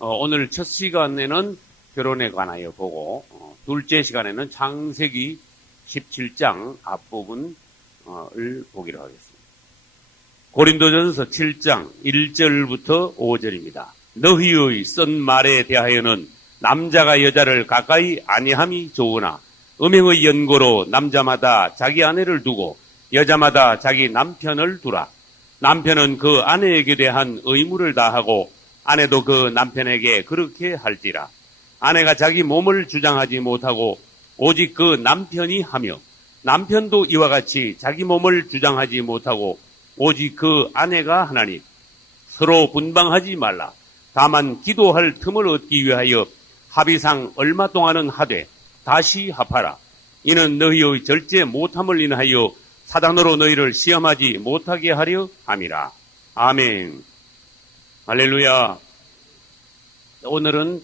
오늘 첫 시간에는 결혼에 관하여 보고 둘째 시간에는 창세기 17장 앞부분을 보기로 하겠습니다. 고린도전서 7장 1절부터 5절입니다. 너희의 쓴 말에 대하여는 남자가 여자를 가까이 아니함이 좋으나 음행의 연고로 남자마다 자기 아내를 두고 여자마다 자기 남편을 두라. 남편은 그 아내에게 대한 의무를 다하고 아내도 그 남편에게 그렇게 할지라. 아내가 자기 몸을 주장하지 못하고 오직 그 남편이 하며 남편도 이와 같이 자기 몸을 주장하지 못하고 오직 그 아내가 하나니 서로 분방하지 말라. 다만 기도할 틈을 얻기 위하여 합의상 얼마 동안은 하되 다시 합하라. 이는 너희의 절제 못함을 인하여 사단으로 너희를 시험하지 못하게 하려 함이라. 아멘. 할렐루야. 오늘은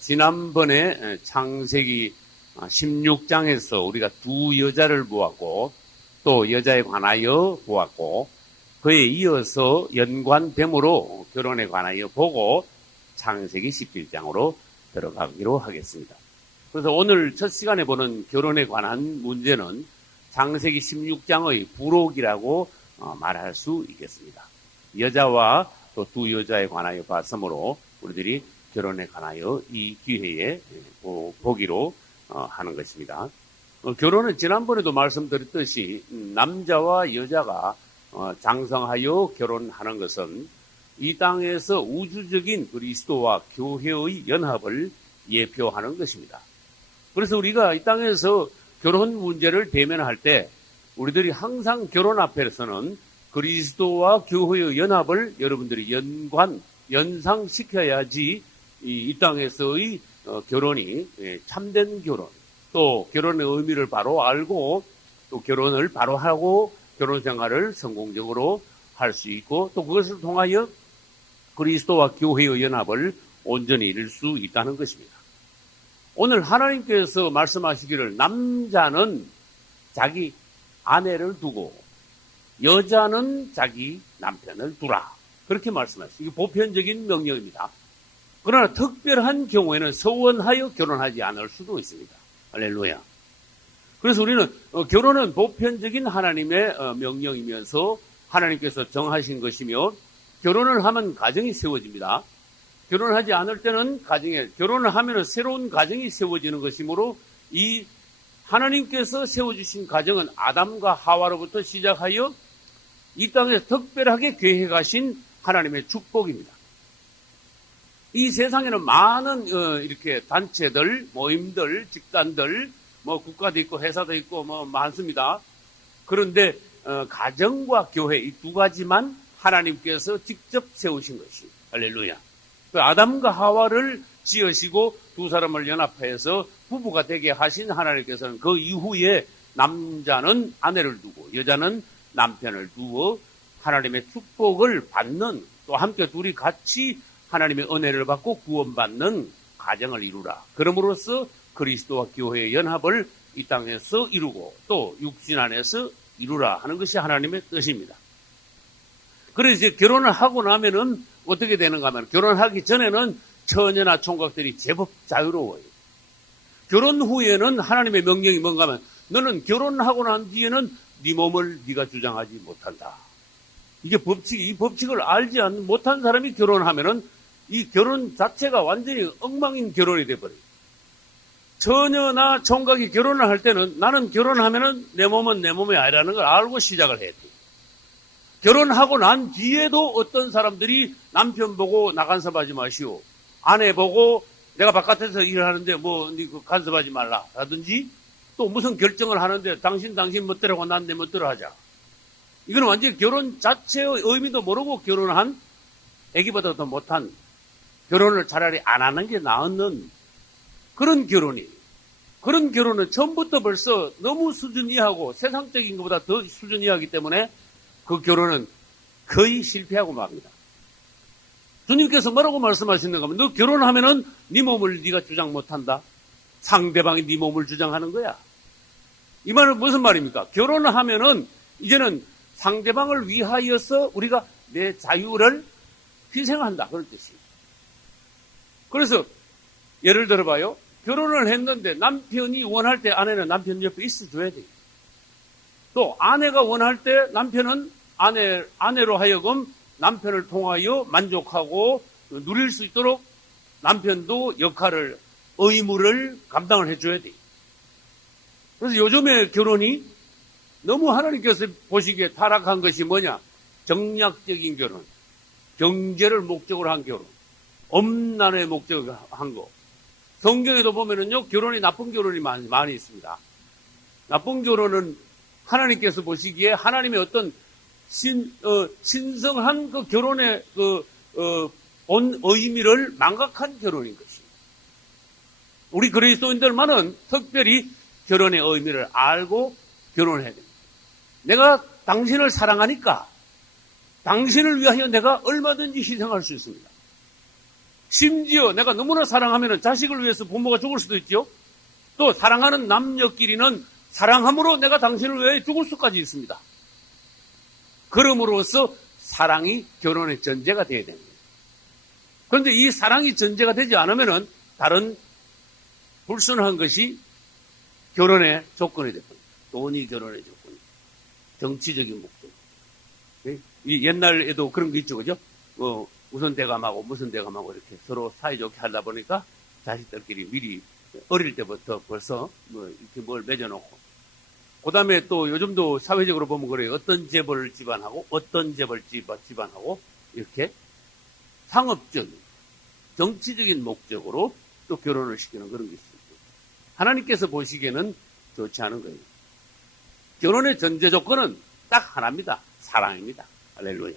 지난번에 창세기 16장에서 우리가 두 여자를 보았고 또 여자에 관하여 보았고 그에 이어서 연관됨으로 결혼에 관하여 보고 창세기 17장으로 들어가기로 하겠습니다. 그래서 오늘 첫 시간에 보는 결혼에 관한 문제는 창세기 16장의 부록이라고 말할 수 있겠습니다. 여자와 또 두 여자에 관하여 봤으므로 우리들이 결혼에 관하여 이 기회에 보기로 하는 것입니다. 결혼은 지난번에도 말씀드렸듯이 남자와 여자가 장성하여 결혼하는 것은 이 땅에서 우주적인 그리스도와 교회의 연합을 예표하는 것입니다. 그래서 우리가 이 땅에서 결혼 문제를 대면할 때 우리들이 항상 결혼 앞에서는 그리스도와 교회의 연합을 여러분들이 연상시켜야지 이 땅에서의 결혼이 참된 결혼, 또 결혼의 의미를 바로 알고 또 결혼을 바로 하고 결혼 생활을 성공적으로 할 수 있고 또 그것을 통하여 그리스도와 교회의 연합을 온전히 이룰 수 있다는 것입니다. 오늘 하나님께서 말씀하시기를 남자는 자기 아내를 두고 여자는 자기 남편을 두라. 그렇게 말씀하셨어요. 이게 보편적인 명령입니다. 그러나 특별한 경우에는 서원하여 결혼하지 않을 수도 있습니다. 할렐루야. 그래서 우리는 결혼은 보편적인 하나님의 명령이면서 하나님께서 정하신 것이며 결혼을 하면 가정이 세워집니다. 결혼을 하지 않을 때는 결혼을 하면 새로운 가정이 세워지는 것이므로 이 하나님께서 세워주신 가정은 아담과 하와로부터 시작하여 이 땅에서 특별하게 계획하신 하나님의 축복입니다. 이 세상에는 많은 이렇게 단체들, 모임들, 집단들, 국가도 있고 회사도 있고 많습니다. 그런데 가정과 교회 이 두 가지만 하나님께서 직접 세우신 것이 할렐루야. 아담과 하와를 지으시고 두 사람을 연합해서 부부가 되게 하신 하나님께서는 그 이후에 남자는 아내를 두고 여자는 남편을 두어 하나님의 축복을 받는 또 함께 둘이 같이 하나님의 은혜를 받고 구원받는 가정을 이루라. 그럼으로써 그리스도와 교회의 연합을 이 땅에서 이루고 또 육신 안에서 이루라 하는 것이 하나님의 뜻입니다. 그래서 이제 결혼을 하고 나면은 어떻게 되는가 하면 결혼하기 전에는 처녀나 총각들이 제법 자유로워요. 결혼 후에는 하나님의 명령이 뭔가 하면 너는 결혼하고 난 뒤에는 네 몸을 네가 주장하지 못한다. 이게 이 법칙을 알지 못한 사람이 결혼하면은 이 결혼 자체가 완전히 엉망인 결혼이 돼버려요. 처녀나 총각이 결혼을 할 때는 나는 결혼하면은 내 몸은 내 몸이 아니라는 걸 알고 시작을 해야 돼요. 결혼하고 난 뒤에도 어떤 사람들이 남편 보고 나 간섭하지 마시오. 아내 보고 내가 바깥에서 일을 하는데 네 간섭하지 말라. 라든지 또 무슨 결정을 하는데 당신 멋대로 하고 난 내 멋대로 하자. 이거는 완전히 결혼 자체의 의미도 모르고 결혼한 애기보다 더 못한 결혼을 차라리 안 하는 게 나은 그런 결혼이. 그런 결혼은 처음부터 벌써 너무 수준 이하고 세상적인 것보다 더 수준 이하기 때문에 그 결혼은 거의 실패하고 맙니다. 주님께서 뭐라고 말씀하시는가 하면 너 결혼하면은 네 몸을 네가 주장 못한다. 상대방이 네 몸을 주장하는 거야. 이 말은 무슨 말입니까? 결혼을 하면은 이제는 상대방을 위하여서 우리가 내 자유를 희생한다. 그런 뜻입니다. 그래서 예를 들어봐요. 결혼을 했는데 남편이 원할 때 아내는 남편 옆에 있어줘야 돼요. 또 아내가 원할 때 남편은 아내로 하여금 남편을 통하여 만족하고 누릴 수 있도록 남편도 역할을, 의무를 감당을 해줘야 돼요. 그래서 요즘에 결혼이 너무 하나님께서 보시기에 타락한 것이 뭐냐? 정략적인 결혼, 경제를 목적으로 한 결혼, 엄난의 목적으로 한 거. 성경에도 보면은요, 결혼이 나쁜 결혼이 많이 있습니다. 나쁜 결혼은 하나님께서 보시기에 하나님의 어떤 신성한 그 결혼의 온 의미를 망각한 결혼인 것입니다. 우리 그리스도인들만은 특별히 결혼의 의미를 알고 결혼을 해야 됩니다. 내가 당신을 사랑하니까 당신을 위하여 내가 얼마든지 희생할 수 있습니다. 심지어 내가 너무나 사랑하면 자식을 위해서 부모가 죽을 수도 있죠. 또 사랑하는 남녀끼리는 사랑함으로 내가 당신을 위해 죽을 수까지 있습니다. 그럼으로써 사랑이 결혼의 전제가 되어야 됩니다. 그런데 이 사랑이 전제가 되지 않으면 다른 불순한 것이 결혼의 조건이 됩니다. 돈이 결혼의 조건입니다. 정치적인 목적. 이 옛날에도 그런 게 있죠, 그죠? 무슨 대감하고 무슨 대감하고 이렇게 서로 사이좋게 하다 보니까 자식들끼리 미리 어릴 때부터 벌써 이렇게 뭘 맺어놓고, 그 다음에 또 요즘도 사회적으로 보면 그래요. 어떤 재벌 집안하고 어떤 재벌 집안하고 이렇게 상업적인, 정치적인 목적으로 또 결혼을 시키는 그런 게 있습니다. 하나님께서 보시기에는 좋지 않은 거예요. 결혼의 전제 조건은 딱 하나입니다. 사랑입니다. 할렐루야.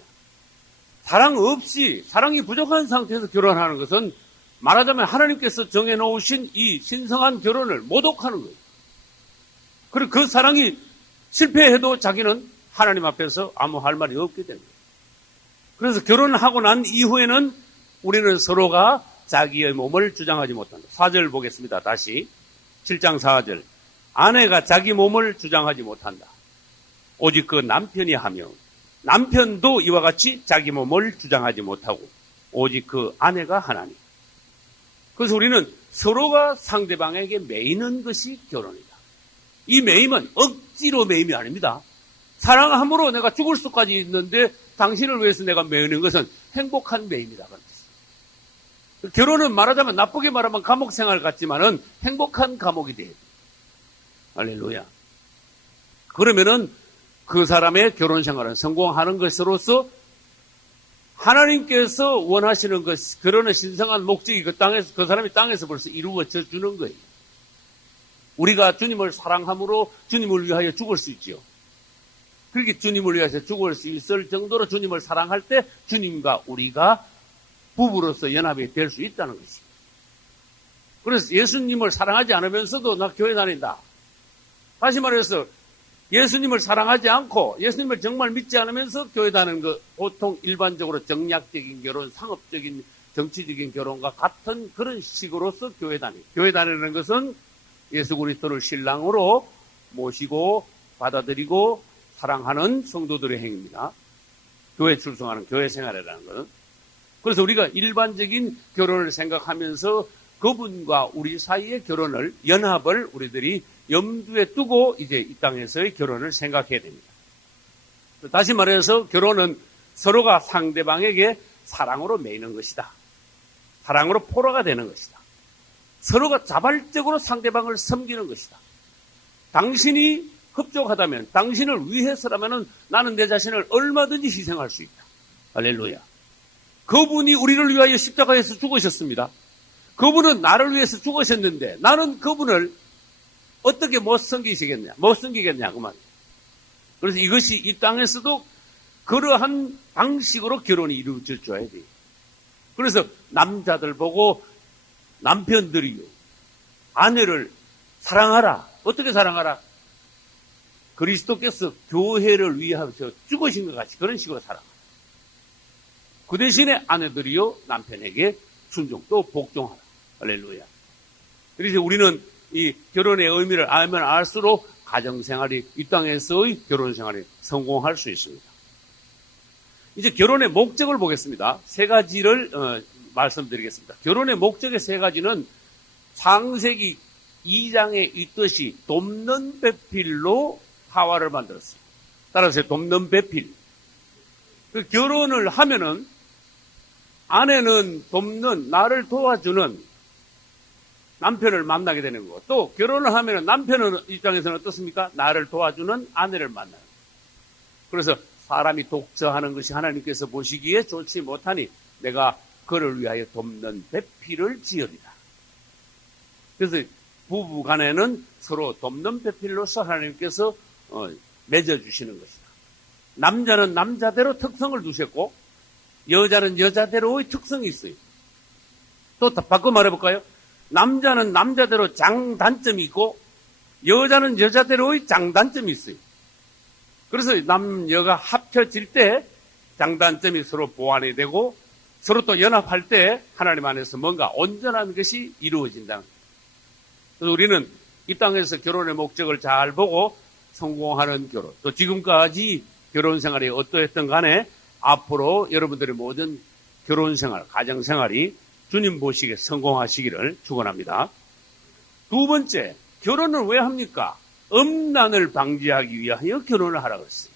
사랑 없이, 사랑이 부족한 상태에서 결혼하는 것은 말하자면 하나님께서 정해놓으신 이 신성한 결혼을 모독하는 거예요. 그리고 그 사랑이 실패해도 자기는 하나님 앞에서 아무 할 말이 없게 됩니다. 그래서 결혼하고 난 이후에는 우리는 서로가 자기의 몸을 주장하지 못한다. 4절 보겠습니다. 다시 7장 4절. 아내가 자기 몸을 주장하지 못한다. 오직 그 남편이 하며 남편도 이와 같이 자기 몸을 주장하지 못하고 오직 그 아내가 하나니. 그래서 우리는 서로가 상대방에게 매이는 것이 결혼이다. 이 매임은 억지로 매임이 아닙니다. 사랑함으로 내가 죽을 수까지 있는데 당신을 위해서 내가 매이는 것은 행복한 매임이다. 결혼은 말하자면 나쁘게 말하면 감옥 생활 같지만은 행복한 감옥이 돼야 돼요. 할렐루야. 그러면은 그 사람의 결혼 생활은 성공하는 것으로서 하나님께서 원하시는 것, 결혼의 신성한 목적이 그 땅에서, 그 사람이 땅에서 벌써 이루어져 주는 거예요. 우리가 주님을 사랑함으로 주님을 위하여 죽을 수 있지요. 그렇게 주님을 위해서 죽을 수 있을 정도로 주님을 사랑할 때 주님과 우리가 부부로서 연합이 될 수 있다는 것입니다. 그래서 예수님을 사랑하지 않으면서도 나 교회 다닌다. 다시 말해서 예수님을 사랑하지 않고 예수님을 정말 믿지 않으면서 교회 다니는 것, 보통 일반적으로 정략적인 결혼, 상업적인 정치적인 결혼과 같은 그런 식으로서 교회 다니고, 교회 다니는 것은 예수 그리스도를 신랑으로 모시고 받아들이고 사랑하는 성도들의 행위입니다. 교회 출석하는 교회 생활이라는 것은. 그래서 우리가 일반적인 결혼을 생각하면서 그분과 우리 사이의 결혼을, 연합을 우리들이 염두에 두고 이제 이 땅에서의 결혼을 생각해야 됩니다. 다시 말해서 결혼은 서로가 상대방에게 사랑으로 매이는 것이다. 사랑으로 포로가 되는 것이다. 서로가 자발적으로 상대방을 섬기는 것이다. 당신이 흡족하다면, 당신을 위해서라면 나는 내 자신을 얼마든지 희생할 수 있다. 할렐루야. 그분이 우리를 위하여 십자가에서 죽으셨습니다. 그분은 나를 위해서 죽으셨는데 나는 그분을 어떻게 못 섬기겠냐 그 말이에요. 그래서 이것이 이 땅에서도 그러한 방식으로 결혼이 이루어져야 돼요. 그래서 남자들 보고 남편들이요, 아내를 사랑하라. 어떻게 사랑하라? 그리스도께서 교회를 위하여서 죽으신 것 같이 그런 식으로 사랑하라. 그 대신에 아내들이요, 남편에게 순종 또 복종하라. 할렐루야. 그래서 우리는 이 결혼의 의미를 알면 알수록 가정생활이, 이 땅에서의 결혼생활이 성공할 수 있습니다. 이제 결혼의 목적을 보겠습니다. 세 가지를 말씀드리겠습니다. 결혼의 목적의 세 가지는 창세기 2장에 있듯이 돕는 배필로 하와를 만들었어요. 따라서 돕는 배필. 그 결혼을 하면은 아내는 돕는, 나를 도와주는 남편을 만나게 되는 거고, 또 결혼을 하면은 남편의 입장에서는 어떻습니까? 나를 도와주는 아내를 만나는 거예요. 그래서 사람이 독처하는 것이 하나님께서 보시기에 좋지 못하니 내가 그를 위하여 돕는 배필을 지으리라. 그래서 부부 간에는 서로 돕는 배필로서 하나님께서 맺어주시는 것이다. 남자는 남자대로 특성을 두셨고 여자는 여자대로의 특성이 있어요. 또 바꿔 말해볼까요? 남자는 남자대로 장단점이 있고 여자는 여자대로의 장단점이 있어요. 그래서 남여가 합쳐질 때 장단점이 서로 보완이 되고 서로 또 연합할 때 하나님 안에서 뭔가 온전한 것이 이루어진다는 거예요. 그래서 우리는 이 땅에서 결혼의 목적을 잘 보고 성공하는 결혼, 또 지금까지 결혼 생활이 어떠했든 간에 앞으로 여러분들의 모든 결혼 생활, 가정 생활이 주님 보시기에 성공하시기를 축원합니다. 두 번째, 결혼을 왜 합니까? 음란을 방지하기 위하여 결혼을 하라고 했어요.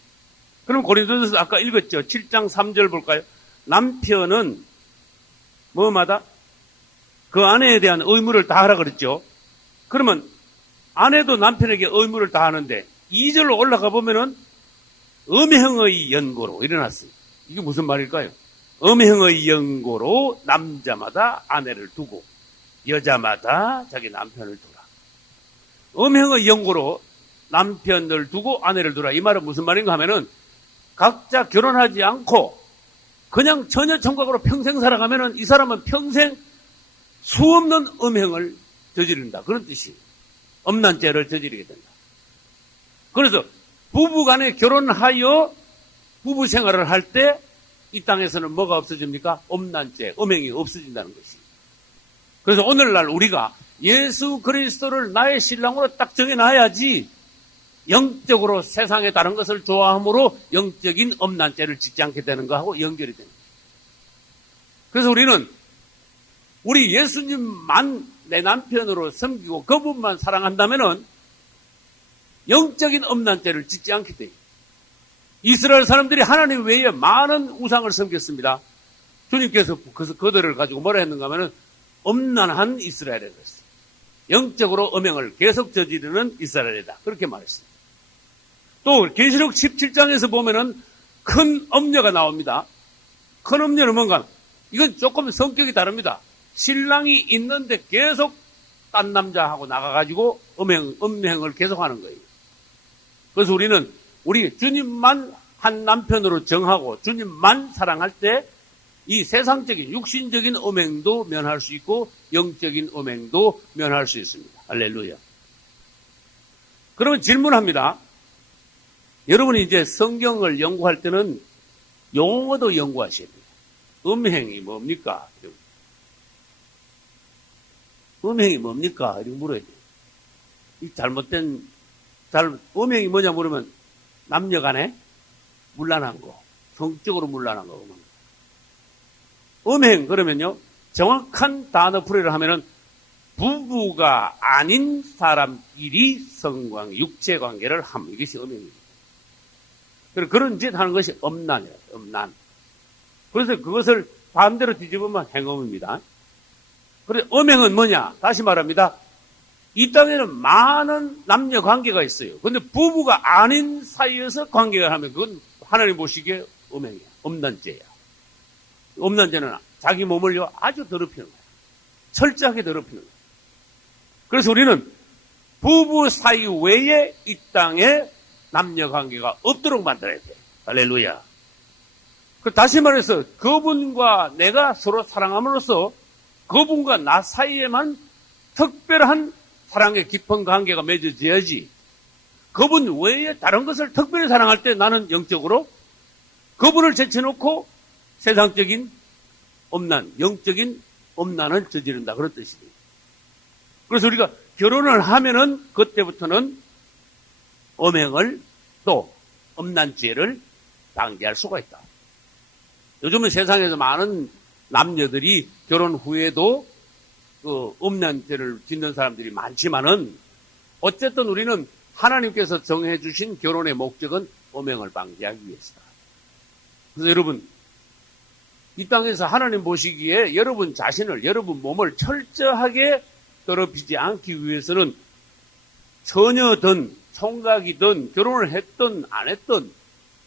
그럼 고린도전서 아까 읽었죠? 7장 3절 볼까요? 남편은 뭐마다? 그 아내에 대한 의무를 다하라 그랬죠? 그러면 아내도 남편에게 의무를 다하는데 2절로 올라가 보면은 음행의 연고로 일어났어요. 이게 무슨 말일까요? 음행의 연고로 남자마다 아내를 두고 여자마다 자기 남편을 두라. 음행의 연고로 남편을 두고 아내를 두라. 이 말은 무슨 말인가 하면은 각자 결혼하지 않고 그냥 처녀 총각으로 평생 살아가면은 이 사람은 평생 수없는 음행을 저지른다. 그런 뜻이에요. 음란죄를 저지르게 된다. 그래서 부부간에 결혼하여 부부 생활을 할 때 이 땅에서는 뭐가 없어집니까? 음란죄, 음행이 없어진다는 것이. 그래서 오늘날 우리가 예수 그리스도를 나의 신랑으로 딱 정해놔야지 영적으로 세상의 다른 것을 좋아함으로 영적인 음란죄를 짓지 않게 되는 거하고 연결이 됩니다. 그래서 우리는 우리 예수님만 내 남편으로 섬기고 그분만 사랑한다면은 영적인 음란죄를 짓지 않게 돼요. 이스라엘 사람들이 하나님 외에 많은 우상을 섬겼습니다. 주님께서 그들을 가지고 뭐라 했는가 하면은 음란한 이스라엘이라고 했어요. 영적으로 음행을 계속 저지르는 이스라엘이다. 그렇게 말했습니다. 또 계시록 17장에서 보면은 큰 음녀가 나옵니다. 큰 음녀는 뭔가? 이건 조금 성격이 다릅니다. 신랑이 있는데 계속 딴 남자하고 나가가지고 음행을 계속하는 거예요. 그래서 우리는 우리 주님만 한 남편으로 정하고 주님만 사랑할 때 이 세상적인 육신적인 음행도 면할 수 있고 영적인 음행도 면할 수 있습니다. 할렐루야. 그러면 질문합니다. 여러분이 이제 성경을 연구할 때는 용어도 연구하셔야 돼요. 음행이 뭡니까? 음행이 뭡니까? 이렇게 물어야 돼요. 이 음행이 뭐냐 물으면 남녀 간에 문란한 거, 성적으로 문란한 거. 음행, 그러면요, 정확한 단어 풀이를 하면은 부부가 아닌 사람끼리 육체 관계를 함. 이것이 음행입니다. 그래서 그런 짓 하는 것이 음란이에요, 음란. 그래서 그것을 반대로 뒤집으면 행음입니다. 그래서 음행은 뭐냐? 다시 말합니다. 이 땅에는 많은 남녀 관계가 있어요. 그런데 부부가 아닌 사이에서 관계가 하면 그건 하나님 보시기에 음행이야. 음란죄야. 음란죄는 자기 몸을요 아주 더럽히는 거야. 철저하게 더럽히는 거야. 그래서 우리는 부부 사이 외에 이 땅에 남녀 관계가 없도록 만들어야 돼. 할렐루야. 다시 말해서 그분과 내가 서로 사랑함으로써 그분과 나 사이에만 특별한 사랑의 깊은 관계가 맺어져야지. 그분 외에 다른 것을 특별히 사랑할 때 나는 영적으로 그분을 제쳐놓고 세상적인 음란, 영적인 음란을 저지른다. 그런 뜻입니다. 그래서 우리가 결혼을 하면은 그때부터는 음행을 또 음란죄를 방지할 수가 있다. 요즘은 세상에서 많은 남녀들이 결혼 후에도 그 음란죄를 짓는 사람들이 많지만은 어쨌든 우리는 하나님께서 정해주신 결혼의 목적은 음행을 방지하기 위해서다. 그래서 여러분, 이 땅에서 하나님 보시기에 여러분 자신을, 여러분 몸을 철저하게 더럽히지 않기 위해서는 처녀든 총각이든 결혼을 했든 안 했든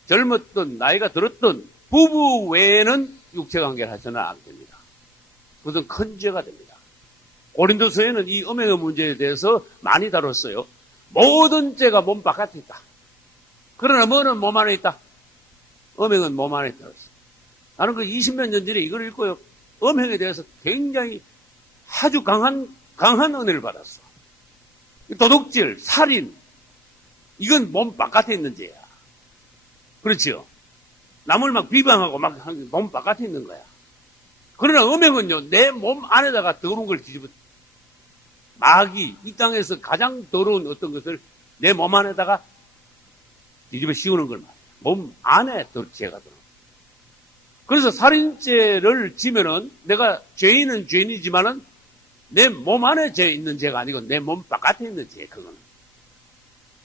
젊었든 나이가 들었든 부부 외에는 육체관계를 하서는 안 됩니다. 그것은 큰 죄가 됩니다. 고린도서에는 이 음행의 문제에 대해서 많이 다뤘어요. 모든 죄가 몸 바깥에 있다. 그러나 뭐는 몸 안에 있다. 음행은 몸 안에 있다. 나는 그 20몇 년 전에 이걸 읽고요. 음행에 대해서 굉장히 아주 강한 은혜를 받았어. 도둑질, 살인, 이건 몸 바깥에 있는 죄야. 그렇죠? 남을 막 비방하고 막 몸 바깥에 있는 거야. 그러나 음행은요, 내 몸 안에다가 더러운 걸 뒤집어, 마귀, 이 땅에서 가장 더러운 어떤 것을 내 몸 안에다가 뒤집어 씌우는 걸 말이야. 몸 안에 죄가 들어. 그래서 살인죄를 지면은 내가 죄인은 죄인이지만은 내 몸 안에 죄 있는 죄가 아니고 내 몸 바깥에 있는 죄, 그거는.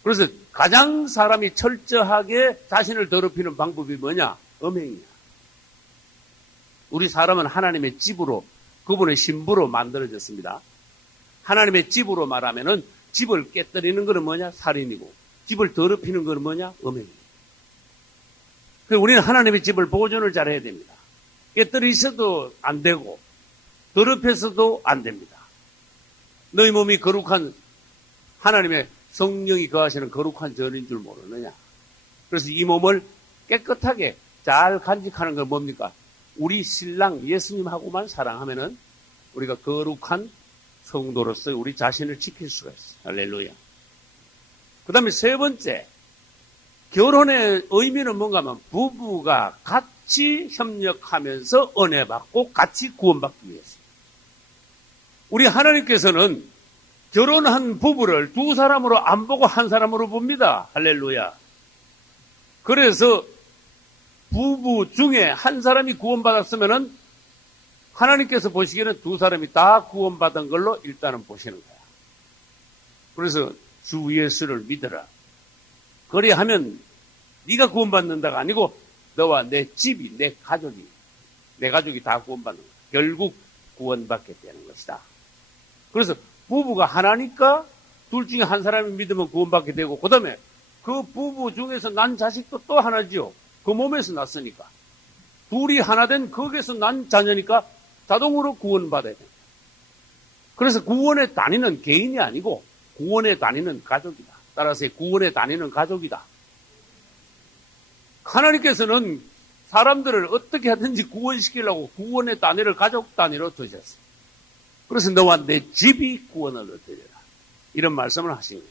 그래서 가장 사람이 철저하게 자신을 더럽히는 방법이 뭐냐? 음행이야. 우리 사람은 하나님의 집으로, 그분의 신부로 만들어졌습니다. 하나님의 집으로 말하면은 집을 깨뜨리는 것은 뭐냐? 살인이고, 집을 더럽히는 것은 뭐냐? 음행이에요. 그래서 우리는 하나님의 집을 보존을 잘해야 됩니다. 깨뜨리셔도 안 되고, 더럽혀서도 안 됩니다. 너희 몸이 거룩한 하나님의 성령이 거하시는 거룩한 전인 줄 모르느냐. 그래서 이 몸을 깨끗하게 잘 간직하는 건 뭡니까? 우리 신랑 예수님하고만 사랑하면은 우리가 거룩한 성도로서 우리 자신을 지킬 수가 있어요. 할렐루야. 그 다음에 세 번째, 결혼의 의미는 뭔가 하면 부부가 같이 협력하면서 은혜 받고 같이 구원받기 위해서. 우리 하나님께서는 결혼한 부부를 두 사람으로 안 보고 한 사람으로 봅니다. 할렐루야. 그래서 부부 중에 한 사람이 구원받았으면은 하나님께서 보시기에는 두 사람이 다 구원받은 걸로 일단은 보시는 거야. 그래서 주 예수를 믿어라. 그리하면 네가 구원받는다가 아니고 너와 내 집이, 내 가족이 다 구원받는 거야. 결국 구원받게 되는 것이다. 그래서 부부가 하나니까 둘 중에 한 사람이 믿으면 구원받게 되고, 그 다음에 그 부부 중에서 난 자식도 또 하나지요. 그 몸에서 났으니까. 둘이 하나 된 거기에서 난 자녀니까 자동으로 구원받아야 됩니다. 그래서 구원의 단위는 개인이 아니고 구원의 단위는 가족이다. 따라서 구원의 단위는 가족이다. 하나님께서는 사람들을 어떻게 하든지 구원시키려고 구원의 단위를 가족 단위로 두셨어요. 그래서 너와 내 집이 구원을 얻으리라. 이런 말씀을 하신 거예요.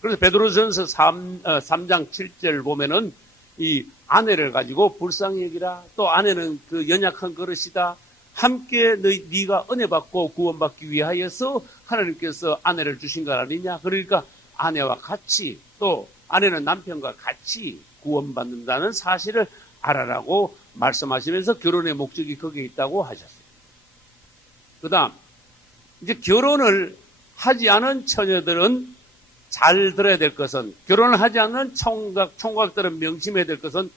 그래서 베드로전서 3장 7절 보면은 이 아내를 가지고 불쌍히 여기라. 또 아내는 그 연약한 그릇이다. 함께 네가 은혜 받고 구원받기 위하여서 하나님께서 아내를 주신 것 아니냐. 그러니까 아내와 같이, 또 아내는 남편과 같이 구원받는다는 사실을 알아라고 말씀하시면서 결혼의 목적이 거기에 있다고 하셨어요. 그 다음, 이제 결혼을 하지 않은 처녀들은 잘 들어야 될 것은, 결혼을 하지 않는 총각들은 명심해야 될 것은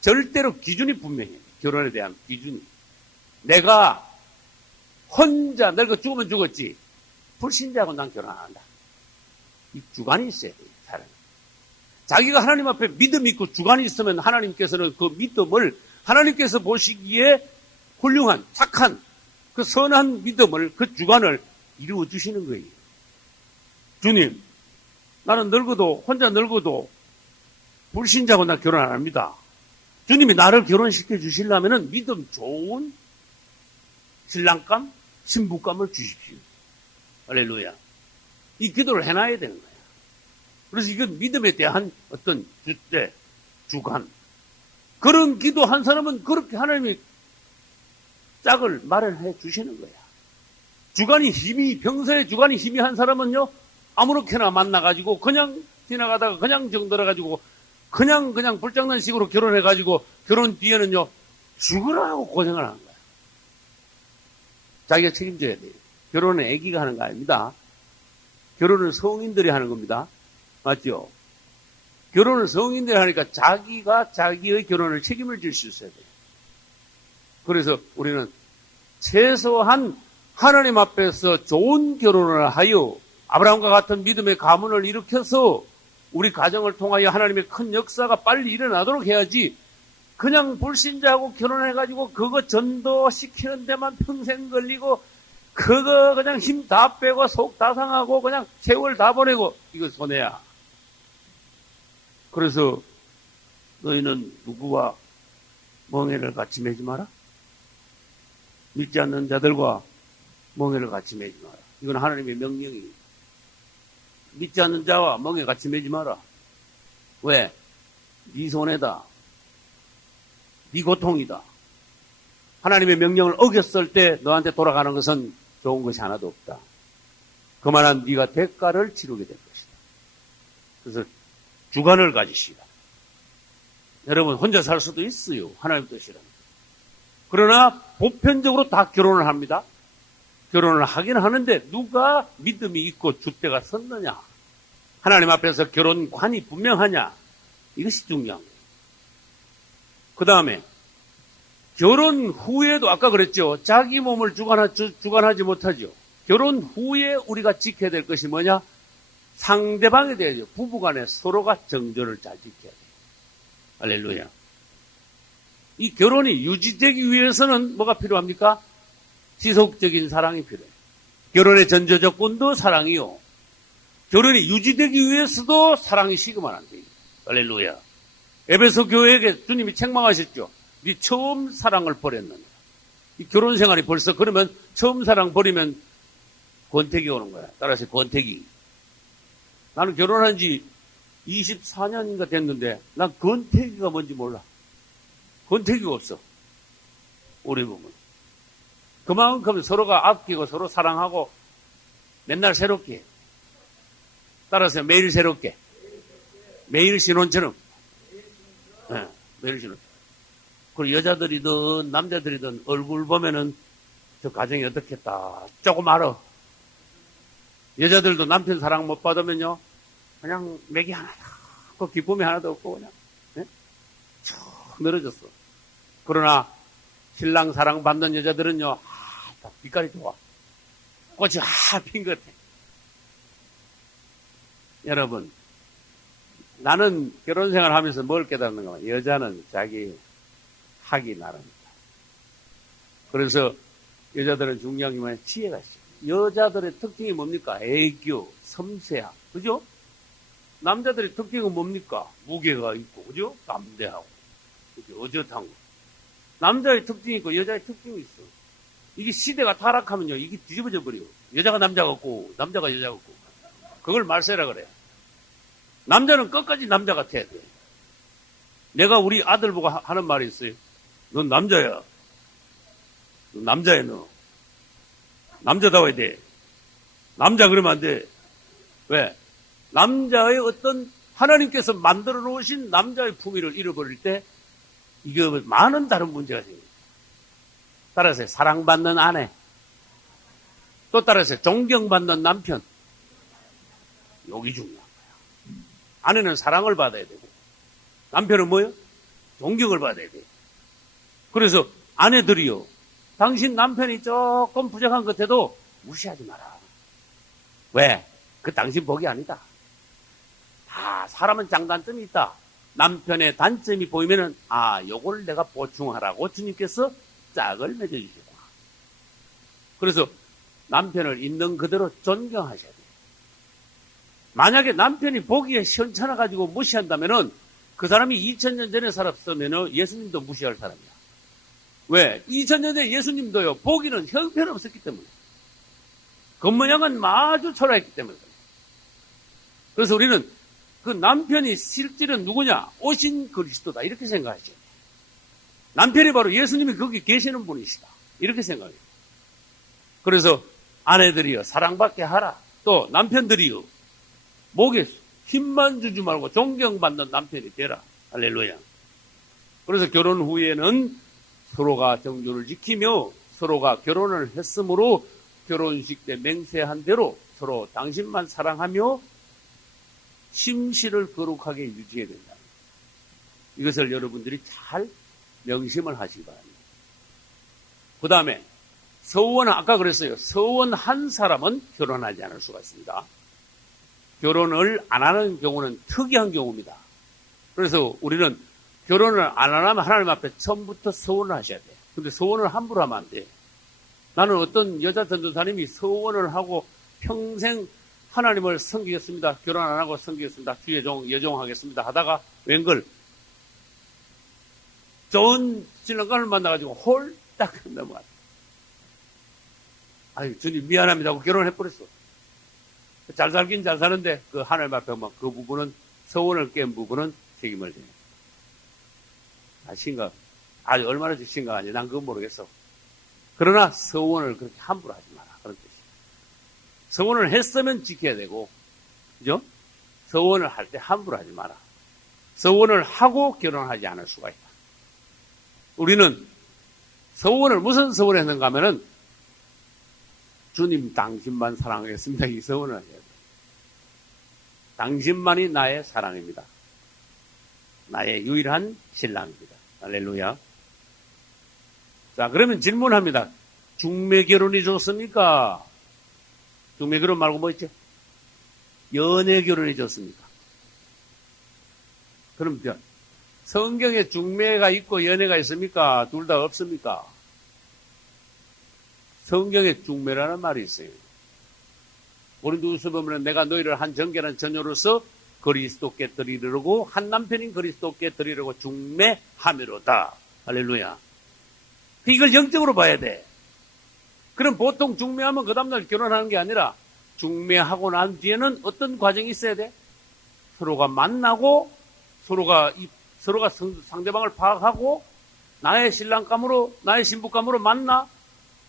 절대로 기준이 분명해요. 결혼에 대한 기준이. 내가 혼자 늙어 죽으면 죽었지, 불신자하고 난 결혼 안 한다. 이 주관이 있어야 돼요, 사람이. 자기가 하나님 앞에 믿음이 있고 주관이 있으면 하나님께서는 그 믿음을, 하나님께서 보시기에 훌륭한, 착한, 그 선한 믿음을, 그 주관을 이루어 주시는 거예요. 주님, 나는 늙어도, 혼자 늙어도 불신자하고 나 결혼 안 합니다. 주님이 나를 결혼시켜 주시려면 믿음 좋은 신랑감, 신부감을 주십시오. 할렐루야. 이 기도를 해놔야 되는 거야. 그래서 이건 믿음에 대한 어떤 주대, 주관. 그런 기도 한 사람은 그렇게 하나님이 짝을 마련해 주시는 거야. 평소에 주관이 힘이 한 사람은요, 아무렇게나 만나가지고, 그냥 지나가다가 그냥 정들어가지고, 그냥 불장난식으로 결혼해가지고, 결혼 뒤에는요, 죽으라고 고생을 하는 거야. 자기가 책임져야 돼요. 결혼은 아기가 하는 거 아닙니다. 결혼은 성인들이 하는 겁니다. 맞죠? 결혼을 성인들이 하니까 자기가 자기의 결혼을 책임을 질 수 있어야 돼요. 그래서 우리는 최소한 하나님 앞에서 좋은 결혼을 하여 아브라함과 같은 믿음의 가문을 일으켜서 우리 가정을 통하여 하나님의 큰 역사가 빨리 일어나도록 해야지, 그냥 불신자하고 결혼해가지고 그거 전도시키는 데만 평생 걸리고 그거 그냥 힘 다 빼고 속 다 상하고 그냥 세월 다 보내고, 이거 손해야. 그래서 너희는 누구와 멍에를 같이 매지 마라. 믿지 않는 자들과 멍에를 같이 매지 마라. 이건 하나님의 명령이에요. 믿지 않는 자와 멍에 같이 매지 마라. 왜? 네 손해다. 네 고통이다. 하나님의 명령을 어겼을 때 너한테 돌아가는 것은 좋은 것이 하나도 없다. 그만한 네가 대가를 치르게 될 것이다. 그래서 주관을 가지시라. 여러분 혼자 살 수도 있어요. 하나님 뜻이라면. 그러나 보편적으로 다 결혼을 합니다. 결혼을 하긴 하는데 누가 믿음이 있고 줏대가 섰느냐, 하나님 앞에서 결혼관이 분명하냐, 이것이 중요한 거예요. 그 다음에 결혼 후에도 아까 그랬죠. 자기 몸을 주관하지 못하죠. 결혼 후에 우리가 지켜야 될 것이 뭐냐? 상대방에 대해서 부부간에 서로가 정절을 잘 지켜야 돼요. 할렐루야. 이 결혼이 유지되기 위해서는 뭐가 필요합니까? 지속적인 사랑이 필요해요. 결혼의 전제 조건도 사랑이요. 결혼이 유지되기 위해서도 사랑이 식으면 안 돼요. 할렐루야. 에베소 교회에게 주님이 책망하셨죠. 네 처음 사랑을 버렸느냐. 이 결혼 생활이 벌써 그러면 처음 사랑 버리면 권태기 오는 거야. 따라서 권태기. 나는 결혼한 지 24년인가 됐는데 난 권태기가 뭔지 몰라. 권태기가 없어. 우리 보면. 그만큼 서로가 아끼고 서로 사랑하고 맨날 새롭게. 따라서 매일 새롭게. 매일 신혼처럼. 네, 매일 신혼. 그리고 여자들이든 남자들이든 얼굴 보면은 저 가정이 어떻겠다. 조금 알아. 여자들도 남편 사랑 못 받으면요. 그냥 맥이 하나도 없고 기쁨이 하나도 없고 그냥 네? 쭉 늘어졌어. 그러나 신랑 사랑 받는 여자들은요. 빛깔이 좋아. 꽃이 핀 것 같아. 여러분, 나는 결혼 생활 하면서 뭘 깨닫는가? 여자는 자기 하기 나름이다. 그래서 여자들은 중요한 게 뭐냐? 지혜가 있어요. 여자들의 특징이 뭡니까? 애교, 섬세함. 그죠? 남자들의 특징은 뭡니까? 무게가 있고, 그죠? 담대하고, 그죠? 어젓한 거. 남자의 특징이 있고, 여자의 특징이 있어. 이게 시대가 타락하면요, 이게 뒤집어져 버려요. 여자가 남자 같고, 남자가 여자 같고. 그걸 말세라 그래. 남자는 끝까지 남자 같아야 돼. 내가 우리 아들 보고 하는 말이 있어요. 넌 남자야. 넌 남자야, 너. 남자다워야 돼. 남자 그러면 안 돼. 왜? 남자의 어떤 하나님께서 만들어 놓으신 남자의 품위를 잃어버릴 때 이게 많은 다른 문제가 생깁니다. 따라서 사랑받는 아내, 또 따라서 존경받는 남편, 여기 중요한 거야. 아내는 사랑을 받아야 되고 남편은 뭐요? 존경을 받아야 돼요. 그래서 아내들이요, 당신 남편이 조금 부족한 것 같아도 무시하지 마라. 왜? 그 당신 복이 아니다. 사람은 장단점이 있다. 남편의 단점이 보이면은 요걸 내가 보충하라고 주님께서 짝을 맺어주셨구나. 그래서 남편을 있는 그대로 존경하셔야 돼요. 만약에 남편이 보기에 시원찮아 가지고 무시한다면은 그 사람이 2000년 전에 살았으면은 예수님도 무시할 사람이야. 왜? 2000년 전에 예수님도요, 보기는 형편없었기 때문에. 겉모양은 아주 초라했기 때문에. 그래서 우리는 그 남편이 실질은 누구냐? 오신 그리스도다. 이렇게 생각하죠. 남편이 바로 예수님이 거기 계시는 분이시다. 이렇게 생각해요. 그래서 아내들이요, 사랑받게 하라. 또 남편들이요, 목에 힘만 주지 말고 존경받는 남편이 되라. 할렐루야. 그래서 결혼 후에는 서로가 정조를 지키며 서로가 결혼을 했으므로 결혼식 때 맹세한 대로 서로 당신만 사랑하며 심시를 거룩하게 유지해야 된다. 이것을 여러분들이 잘 명심을 하시기 바랍니다. 그 다음에 서원은 아까 그랬어요. 서원한 사람은 결혼하지 않을 수가 있습니다. 결혼을 안 하는 경우는 특이한 경우입니다. 그래서 우리는 결혼을 안 하면 하나님 앞에 처음부터 서원을 하셔야 돼요. 근데 서원을 함부로 하면 안 돼요. 나는 어떤 여자 전도사님이 서원을 하고 평생 하나님을 섬기겠습니다. 결혼 안 하고 섬기겠습니다. 주 여종하겠습니다. 하다가 웬걸 좋은 신랑감을 만나가지고 홀딱 넘어갔다. 아유, 주님 미안합니다 하고 결혼해버렸어. 잘 살긴 잘 사는데 그 하나님 앞에 그 부분은 서원을 깬 부분은 책임을 져요. 심각. 아주 얼마나 심각한지 난 그건 모르겠어. 그러나 서원을 그렇게 함부로 하지 마라. 그런 뜻이에요. 서원을 했으면 지켜야 되고, 그죠? 서원을 할 때 함부로 하지 마라. 서원을 하고 결혼하지 않을 수가 있다. 우리는 서원을 무슨 서원을 했는가 하면은 주님 당신만 사랑하겠습니다. 이 서원을 해야 돼요. 당신만이 나의 사랑입니다. 나의 유일한 신랑입니다. 할렐루야. 자, 그러면 질문합니다. 중매 결혼이 좋습니까? 중매 결혼 말고 뭐 있죠? 연애 결혼이 좋습니까? 그럼 성경에 중매가 있고 연애가 있습니까? 둘 다 없습니까? 성경에 중매라는 말이 있어요. 고린도후서 보면 내가 너희를 한 정결한 처녀로서 그리스도께 드리려고 한 남편인 그리스도께 드리려고 중매하미로다. 할렐루야. 이걸 영적으로 봐야 돼. 그럼 보통 중매하면 그 다음날 결혼하는 게 아니라 중매하고 난 뒤에는 어떤 과정이 있어야 돼? 서로가 만나고 서로가 상대방을 파악하고 나의 신랑감으로 나의 신부감으로 만나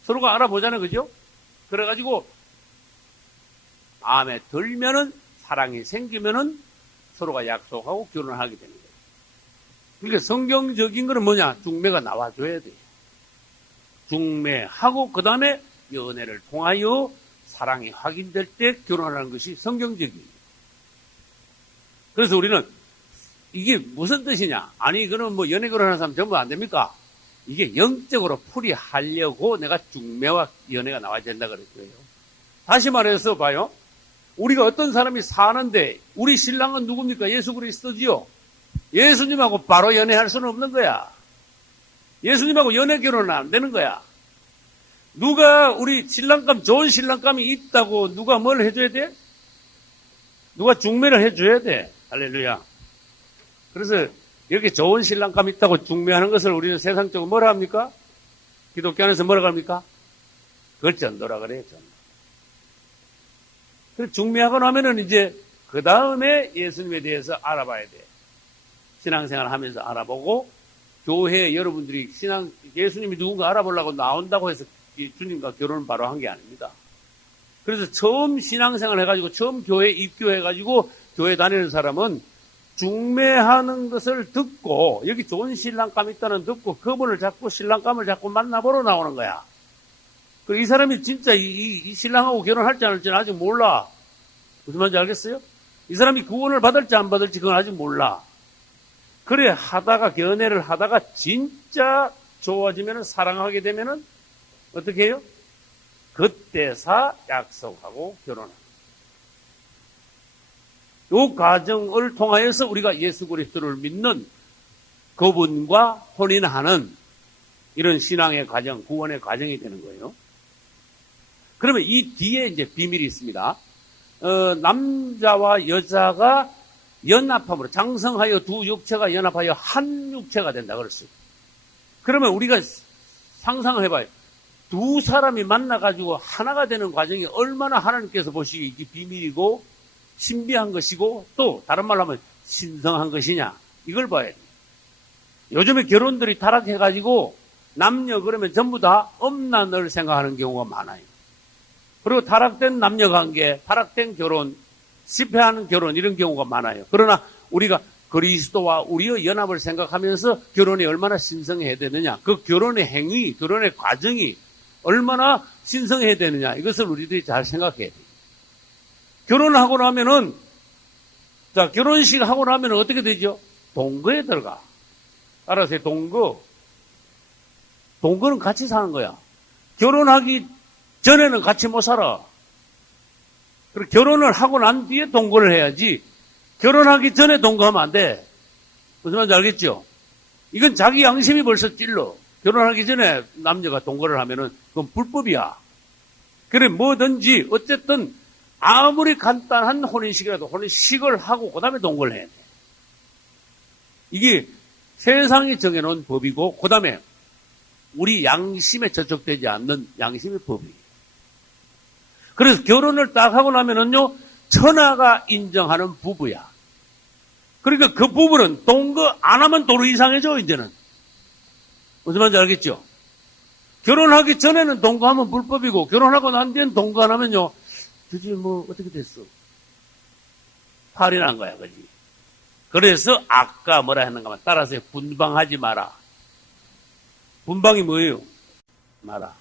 서로가 알아보잖아요. 그죠? 그래가지고 마음에 들면은 사랑이 생기면은 서로가 약속하고 결혼하게 되는 거예요. 그러니까 성경적인 거는 뭐냐? 중매가 나와줘야 돼요. 중매하고 그 다음에 연애를 통하여 사랑이 확인될 때 결혼하는 것이 성경적이에요. 그래서 우리는 이게 무슨 뜻이냐? 아니 그러면 뭐 연애 결혼하는 사람 전부 안 됩니까? 이게 영적으로 풀이하려고 내가 중매와 연애가 나와야 된다 그랬어요. 다시 말해서 봐요. 우리가 어떤 사람이 사는데 우리 신랑은 누굽니까? 예수 그리스도지요. 예수님하고 바로 연애할 수는 없는 거야. 예수님하고 연애 결혼은 안 되는 거야. 누가 우리 신랑감 좋은 신랑감이 있다고 누가 뭘 해줘야 돼? 누가 중매를 해줘야 돼. 할렐루야. 그래서 이렇게 좋은 신랑감 있다고 중매하는 것을 우리는 세상적으로 뭐라 합니까? 기독교 안에서 뭐라 합니까? 그걸 전도라 그래요. 전도. 그래서 중매하고 나면은 이제 그 다음에 예수님에 대해서 알아봐야 돼. 신앙생활 하면서 알아보고 교회에 여러분들이 예수님이 누군가 알아보려고 나온다고 해서 주님과 결혼을 바로 한 게 아닙니다. 그래서 처음 신앙생활 해가지고 처음 교회에 입교해가지고 교회 다니는 사람은 중매하는 것을 듣고 여기 좋은 신랑감 있다는 듣고 그분을 잡고 신랑감을 잡고 만나보러 나오는 거야. 그리고 이 사람이 진짜 이 신랑하고 결혼할지 안 할지는 아직 몰라. 무슨 말인지 알겠어요? 이 사람이 구원을 받을지 안 받을지 그건 아직 몰라. 그래 하다가 연애를 하다가 진짜 좋아지면은 사랑하게 되면은 어떻게 해요? 그때사 약속하고 결혼합니다. 이 과정을 통하여서 우리가 예수 그리스도를 믿는 그분과 혼인하는 이런 신앙의 과정, 구원의 과정이 되는 거예요. 그러면 이 뒤에 이제 비밀이 있습니다. 남자와 여자가 연합함으로 장성하여 두 육체가 연합하여 한 육체가 된다 그랬어요. 그러면 우리가 상상을 해봐요. 두 사람이 만나가지고 하나가 되는 과정이 얼마나 하나님께서 보시기에 이게 비밀이고 신비한 것이고 또 다른 말로 하면 신성한 것이냐 이걸 봐야 돼요. 요즘에 결혼들이 타락해가지고 남녀 그러면 전부 다 음란을 생각하는 경우가 많아요. 그리고 타락된 남녀관계, 타락된 결혼, 실패하는 결혼 이런 경우가 많아요. 그러나 우리가 그리스도와 우리의 연합을 생각하면서 결혼이 얼마나 신성해야 되느냐 그 결혼의 행위, 결혼의 과정이 얼마나 신성해야 되느냐. 이것을 우리들이 잘 생각해야 돼요. 결혼하고 나면은, 자, 결혼식 하고 나면 어떻게 되죠? 동거에 들어가. 알아서요, 동거. 동거는 같이 사는 거야. 결혼하기 전에는 같이 못 살아. 그리고 결혼을 하고 난 뒤에 동거를 해야지, 결혼하기 전에 동거하면 안 돼. 무슨 말인지 알겠죠? 이건 자기 양심이 벌써 찔러. 결혼하기 전에 남녀가 동거를 하면은 그건 불법이야. 그래, 뭐든지, 어쨌든, 아무리 간단한 혼인식이라도 혼인식을 하고, 그 다음에 동거를 해야 돼. 이게 세상이 정해놓은 법이고, 그 다음에 우리 양심에 저촉되지 않는 양심의 법이에요. 그래서 결혼을 딱 하고 나면은요, 천하가 인정하는 부부야. 그러니까 그 부부는 동거 안 하면 도로 이상해져, 이제는. 무슨 말인지 알겠죠? 결혼하기 전에는 동거하면 불법이고, 결혼하고 난 뒤엔 동거 안 하면요, 그지, 뭐, 어떻게 됐어? 탈이 난 거야, 그지? 그래서 아까 뭐라 했는가 하면 따라서 분방하지 마라. 분방이 뭐예요? 마라.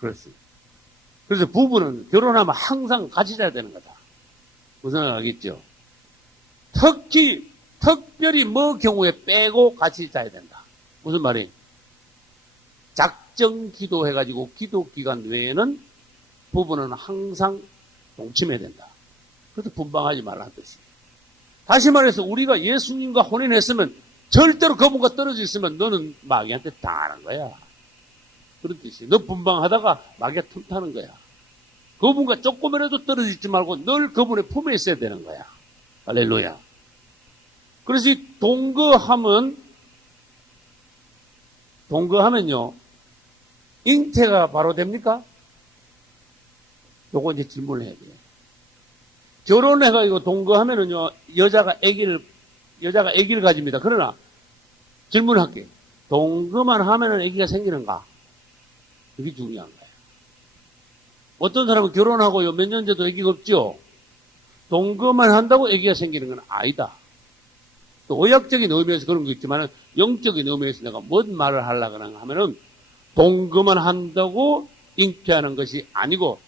그렇습니다. 그래서 부부는 결혼하면 항상 같이 자야 되는 거다. 무슨 말 알겠죠? 특별히 뭐 경우에 빼고 같이 자야 된다. 무슨 말이에요? 작정 기도해가지고 기도 기간 외에는 부부는 항상 동침해야 된다. 그래서 분방하지 말라는 뜻이에요. 다시 말해서 우리가 예수님과 혼인했으면 절대로 그분과 떨어져 있으면 너는 마귀한테 당하는 거야. 그런 뜻이에요. 너 분방하다가 마귀가 틈타는 거야. 그분과 조금이라도 떨어져 있지 말고 늘 그분의 품에 있어야 되는 거야. 할렐루야. 그래서 이 동거하면요, 잉태가 바로 됩니까? 요거 이제 질문을 해야 돼요. 결혼해가지고 동거하면은요, 여자가 아기를 가집니다. 그러나, 질문할게요. 동거만 하면은 아기가 생기는가? 그게 중요한 거예요. 어떤 사람은 결혼하고요, 몇 년 돼도 아기가 없죠? 동거만 한다고 아기가 생기는 건 아니다. 또 의학적인 의미에서 그런 거 있지만, 영적인 의미에서 내가 뭔 말을 하려고 하면은, 동거만 한다고 잉태하는 것이 아니고,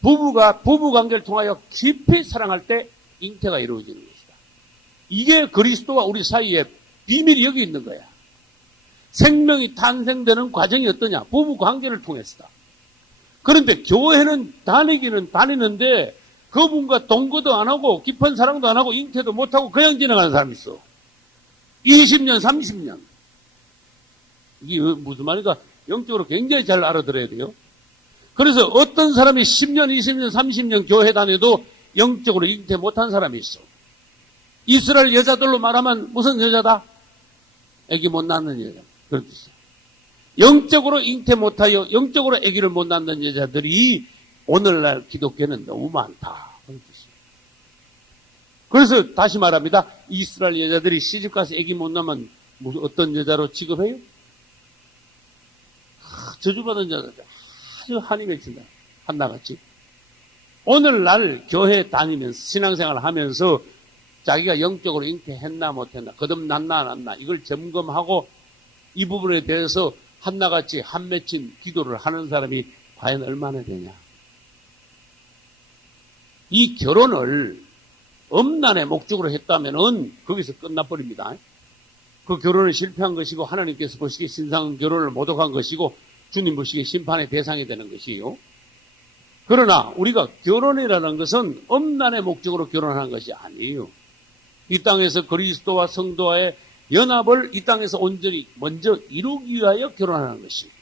부부가 부부 관계를 통하여 깊이 사랑할 때 잉태가 이루어지는 것이다. 이게 그리스도와 우리 사이에 비밀이 여기 있는 거야. 생명이 탄생되는 과정이 어떠냐? 부부 관계를 통해서다. 그런데 교회는 다니기는 다니는데 그분과 동거도 안 하고 깊은 사랑도 안 하고 잉태도 못 하고 그냥 지나가는 사람이 있어. 20년, 30년. 이게 무슨 말인가? 영적으로 굉장히 잘 알아들어야 돼요. 그래서 어떤 사람이 10년, 20년, 30년 교회 다녀도 영적으로 잉태 못한 사람이 있어. 이스라엘 여자들로 말하면 무슨 여자다? 애기 못 낳는 여자. 그런 뜻이야. 영적으로 잉태 못하여 영적으로 애기를 못 낳는 여자들이 오늘날 기독교는 너무 많다. 그런 뜻이야. 그래서 다시 말합니다. 이스라엘 여자들이 시집가서 애기 못 낳으면 무슨 어떤 여자로 취급해요? 저주받은 여자들. 아주 한이 맺힌다. 한나같이. 오늘날 교회 다니면서 신앙생활을 하면서 자기가 영적으로 잉태했나 못했나, 거듭났나 안 났나 이걸 점검하고 이 부분에 대해서 한나같이 한 맺힌 기도를 하는 사람이 과연 얼마나 되냐. 이 결혼을 엄난의 목적으로 했다면은 거기서 끝나버립니다. 그 결혼은 실패한 것이고 하나님께서 보시기에 신상 결혼을 모독한 것이고 주님 보시기에 심판의 대상이 되는 것이요. 그러나 우리가 결혼이라는 것은 엄난의 목적으로 결혼하는 것이 아니에요. 이 땅에서 그리스도와 성도와의 연합을 이 땅에서 온전히 먼저 이루기 위하여 결혼하는 것이에요.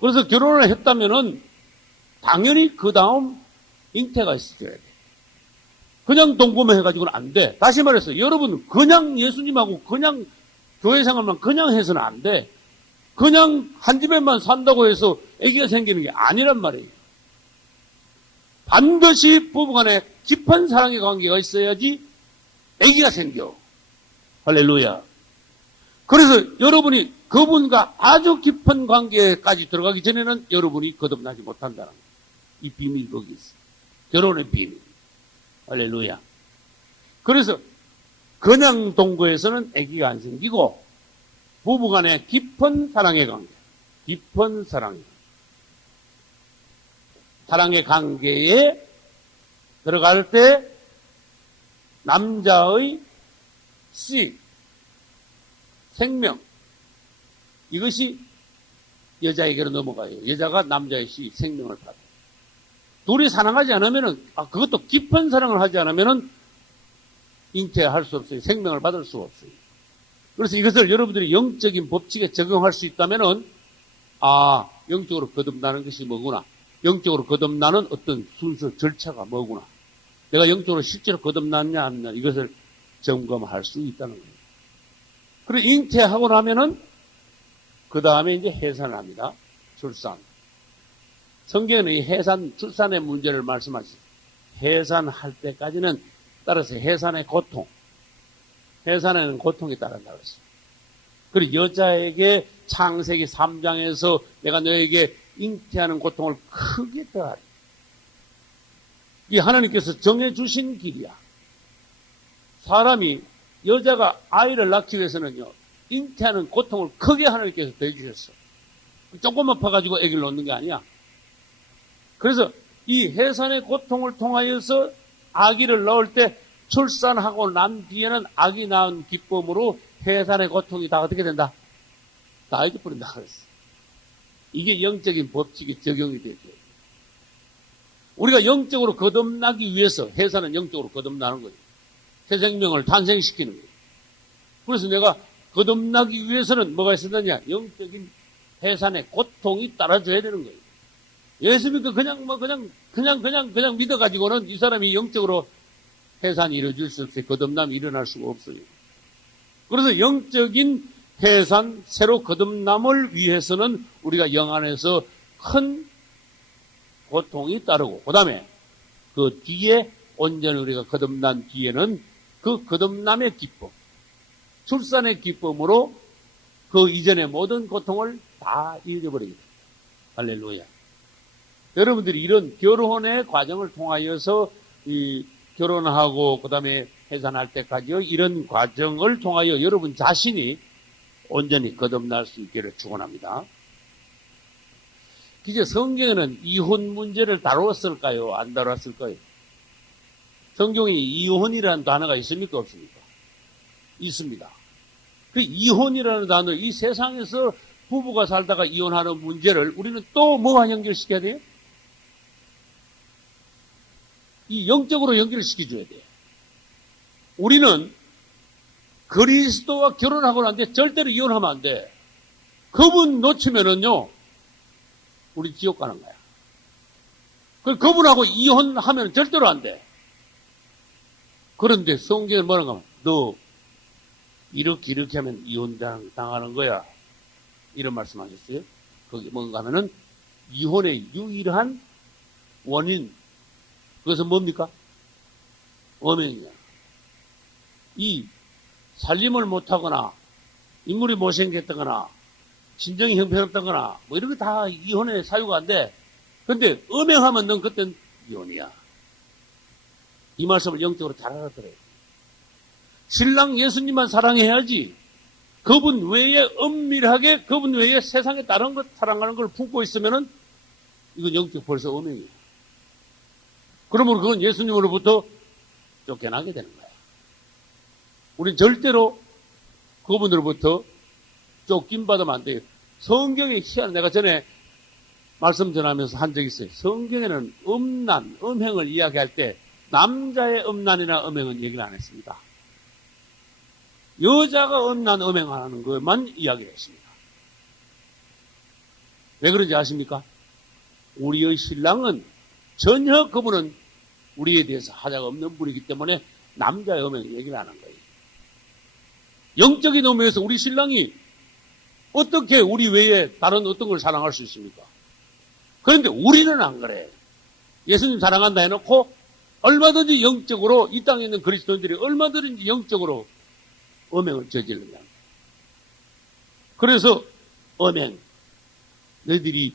그래서 결혼을 했다면은 당연히 그 다음 잉태가 있어줘야 돼. 그냥 동거만 해가지고는 안 돼. 다시 말해서 여러분 그냥 예수님하고 그냥 교회 생활만 그냥 해서는 안 돼. 그냥 한 집에만 산다고 해서 아기가 생기는 게 아니란 말이에요. 반드시 부부간에 깊은 사랑의 관계가 있어야지 아기가 생겨. 할렐루야. 그래서 여러분이 그분과 아주 깊은 관계까지 들어가기 전에는 여러분이 거듭나지 못한다는 거예요. 이 비밀이 거기 있어요. 결혼의 비밀. 할렐루야. 그래서 그냥 동거에서는 아기가 안 생기고 부부간의 깊은 사랑의 관계. 깊은 사랑이에요. 사랑의 관계에 들어갈 때 남자의 씨, 생명, 이것이 여자에게로 넘어가요. 여자가 남자의 씨, 생명을 받아요. 둘이 사랑하지 않으면은, 그것도 깊은 사랑을 하지 않으면은 잉태할 수 없어요. 생명을 받을 수 없어요. 그래서 이것을 여러분들이 영적인 법칙에 적용할 수 있다면은, 영적으로 거듭나는 것이 뭐구나. 영적으로 거듭나는 어떤 순서, 절차가 뭐구나. 내가 영적으로 실제로 거듭났냐, 안 났냐, 이것을 점검할 수 있다는 거예요. 그리고 잉태하고 나면은, 그 다음에 이제 해산을 합니다. 출산. 성경은 이 해산, 출산의 문제를 말씀하시죠. 해산할 때까지는, 따라서 해산의 고통. 해산에는 고통이 따른다고 했어요. 그리고 여자에게 창세기 3장에서 내가 너에게 잉태하는 고통을 크게 더하리. 이 하나님께서 정해주신 길이야. 사람이, 여자가 아이를 낳기 위해서는요, 잉태하는 고통을 크게 하나님께서 더해주셨어. 조금만 퍼가지고 아기를 놓는 게 아니야. 그래서 이 해산의 고통을 통하여서 아기를 낳을 때 출산하고 난 뒤에는 아기 낳은 기쁨으로 해산의 고통이 다 어떻게 된다? 다 잊어버린다 그랬어. 이게 영적인 법칙이 적용이 되죠. 우리가 영적으로 거듭나기 위해서 해산은 영적으로 거듭나는 거예요. 새 생명을 탄생시키는 거예요. 그래서 내가 거듭나기 위해서는 뭐가 있었느냐? 영적인 해산의 고통이 따라줘야 되는 거예요. 예수 믿고 그냥 믿어가지고는 이 사람이 영적으로 해산이 이루어질 수 없어요. 거듭남이 일어날 수가 없어요. 그래서 영적인 해산, 새로 거듭남을 위해서는 우리가 영 안에서 큰 고통이 따르고, 그 다음에 그 뒤에 온전히 우리가 거듭난 뒤에는 그 거듭남의 기쁨, 출산의 기쁨으로 그 이전의 모든 고통을 다 잊어버리게 됩니다. 할렐루야. 여러분들이 이런 결혼의 과정을 통하여서 이 결혼하고 그 다음에 해산할 때까지요, 이런 과정을 통하여 여러분 자신이 온전히 거듭날 수 있기를 축원합니다. 이제 성경에는 이혼 문제를 다루었을까요? 안 다루었을까요? 성경에 이혼이라는 단어가 있습니까? 없습니까? 있습니다. 그 이혼이라는 단어, 이 세상에서 부부가 살다가 이혼하는 문제를 우리는 또 뭐와 연결시켜야 돼요? 이 영적으로 연결시켜줘야 돼요. 우리는 그리스도와 결혼하고 난 뒤에 절대로 이혼하면 안 돼. 그분 놓치면은요, 우리 지옥 가는 거야. 그분하고 이혼하면 절대로 안 돼. 그런데 성경에 뭐라고 하면, 너 이렇게 하면 이혼 당하는 거야. 이런 말씀 하셨어요. 그게 뭔가 하면은 이혼의 유일한 원인, 그것은 뭡니까? 엄행이야. 이 살림을 못하거나 인물이 못생겼다거나 친정이 형편없다거나 뭐 이런 거 다 이혼의 사유가 안 돼. 근데 엄행하면 넌 그땐 이혼이야. 이 말씀을 영적으로 잘 알아들어요. 신랑 예수님만 사랑해야지. 그분 외에 엄밀하게 그분 외에 세상에 다른 것 사랑하는 걸 품고 있으면은 이건 영적 벌써 엄행이야. 그러면 그건 예수님으로부터 쫓겨나게 되는 거야. 우린 절대로 그분으로부터 쫓김받으면 안 돼요. 성경에 희한한, 내가 전에 말씀 전하면서 한 적이 있어요. 성경에는 음란, 음행을 이야기할 때 남자의 음란이나 음행은 얘기를 안 했습니다. 여자가 음란, 음행하는 것만 이야기를 했습니다. 왜 그런지 아십니까? 우리의 신랑은 전혀 그분은 우리에 대해서 하자가 없는 분이기 때문에 남자의 음행 얘기를 안 한 거예요. 영적인 의미에서 우리 신랑이 어떻게 우리 외에 다른 어떤 걸 사랑할 수 있습니까? 그런데 우리는 안 그래. 예수님 사랑한다 해놓고 얼마든지 영적으로 이 땅에 있는 그리스도인들이 얼마든지 영적으로 음행을 저지르냐. 그래서 음행, 너희들이